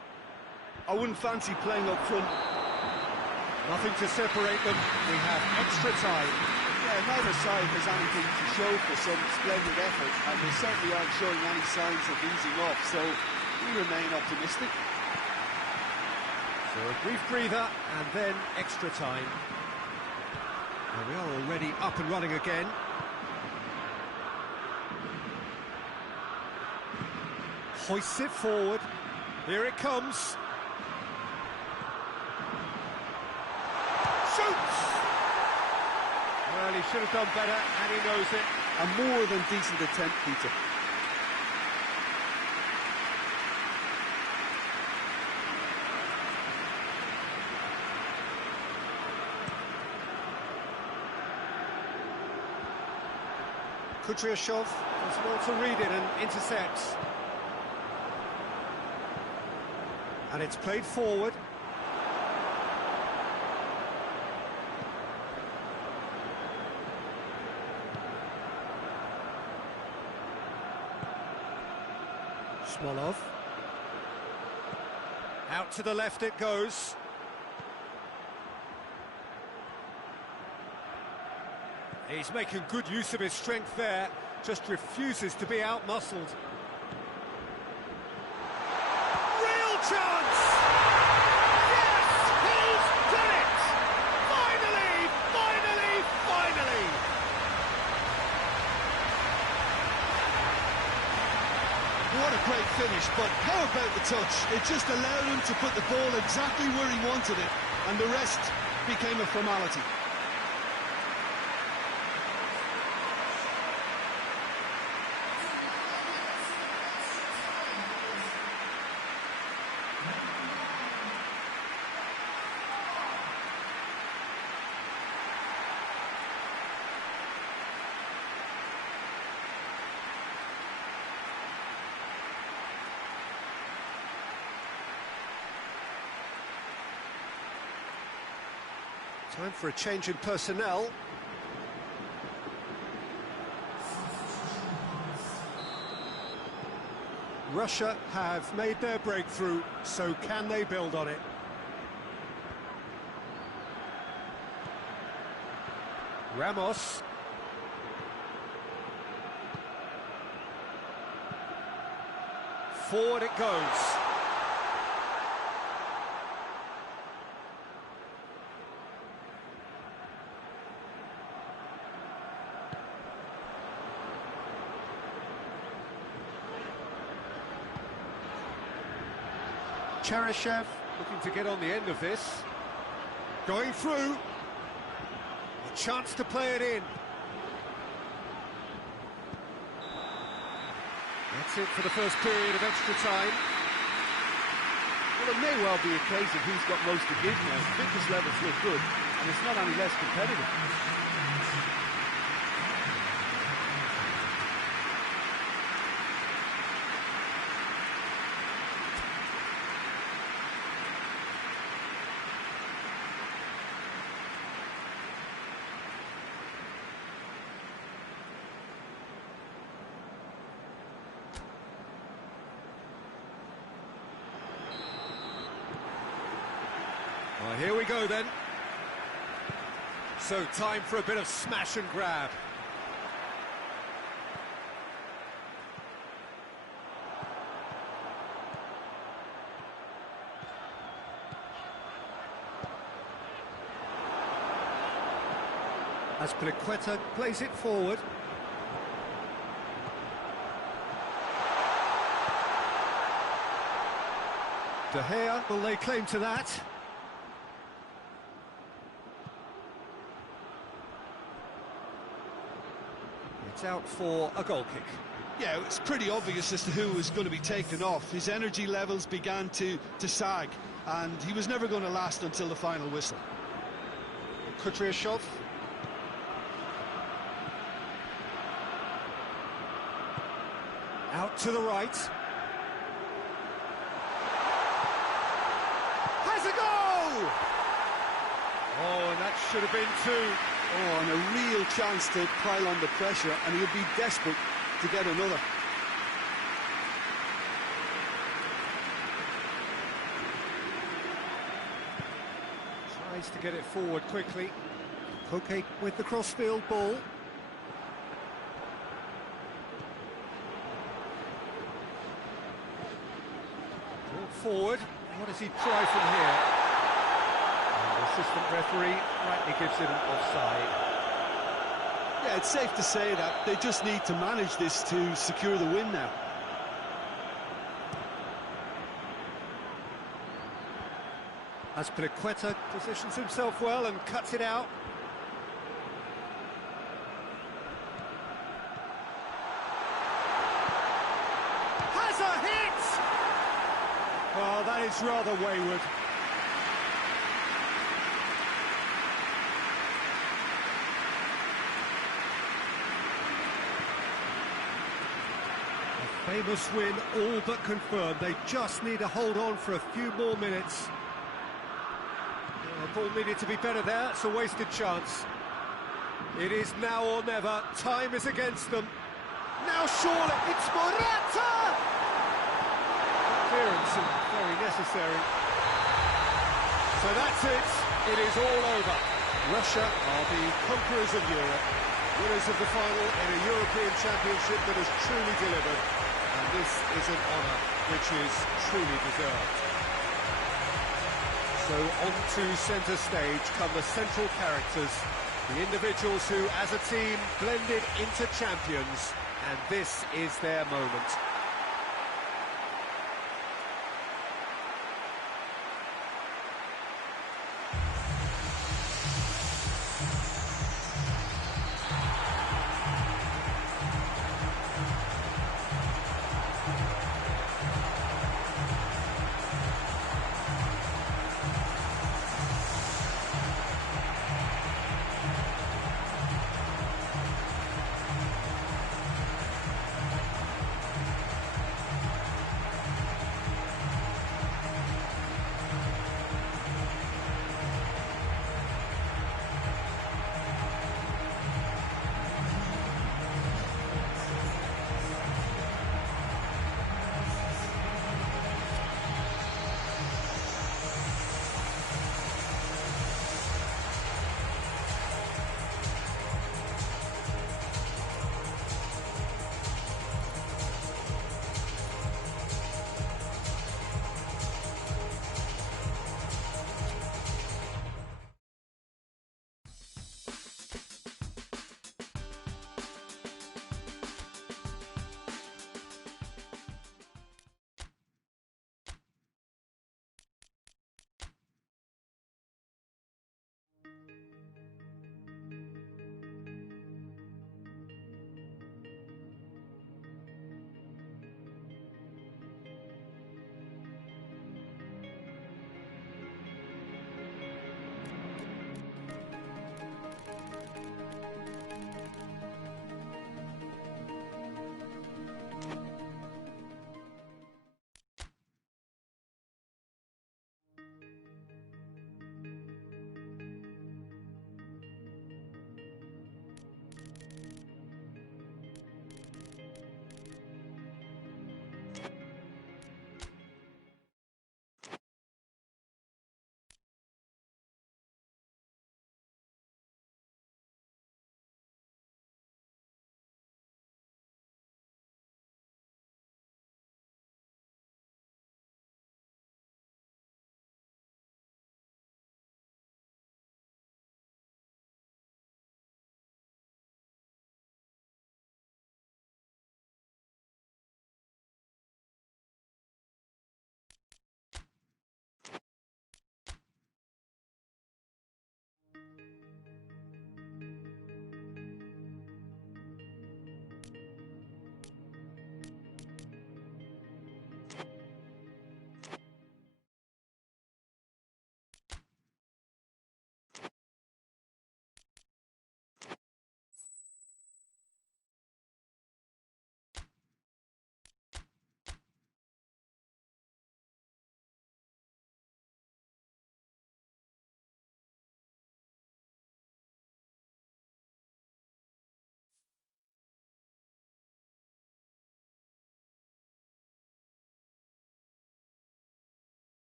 I wouldn't fancy playing up front. Nothing to separate them. We have extra time. Yeah, neither side has anything to show for some splendid effort, and they certainly aren't showing any signs of easing off, so we remain optimistic. So a brief breather, and then extra time. And we are already up and running again. Hoists it forward. Here it comes. Shoots! Well, he should have done better, and he knows it. A more than decent attempt, Peter. Kudryashov does well to read it and intercepts. And it's played forward. Smolov. Out to the left it goes. He's making good use of his strength there, just refuses to be out-muscled. chance! Yes, he's done it! Finally, finally, finally! What a great finish, but how about the touch? It just allowed him to put the ball exactly where he wanted it, and the rest became a formality. Time for a change in personnel. Russia have made their breakthrough, so can they build on it? Ramos. Forward it goes. Cheryshev looking to get on the end of this. Going through. A chance to play it in. That's it for the first period of extra time. Well, it may well be a case of who's got most to give now. Fitness levels look good, and it's not any less competitive. Well, here we go then. So, time for a bit of smash and grab. Azpilicueta plays it forward. De Gea will lay claim to that. It's out for a goal kick. Yeah, it's pretty obvious as to who was going to be taken off. His energy levels began to sag, and he was never going to last until the final whistle. Kudryashov. Out to the right. Has a goal! Oh, and that should have been two. Oh, and a real chance to pile on the pressure, and he'll be desperate to get another. Tries to get it forward quickly. Koke with the crossfield ball. Brought forward. What does he try from here? The assistant referee rightly gives it an offside. Yeah, it's safe to say that they just need to manage this to secure the win now. Azpilicueta positions himself well and cuts it out. Has a hit! Oh, that is rather wayward. Famous win, all but confirmed. They just need to hold on for a few more minutes. The ball needed to be better there. It's a wasted chance. It is now or never. Time is against them. Now surely it's Morata! Clearance and very necessary. So that's it. It is all over. Russia are the conquerors of Europe. Winners of the final in a European Championship that has truly delivered. And this is an honour which is truly deserved. So onto centre stage come the central characters, the individuals who, as a team, blended into champions, and this is their moment.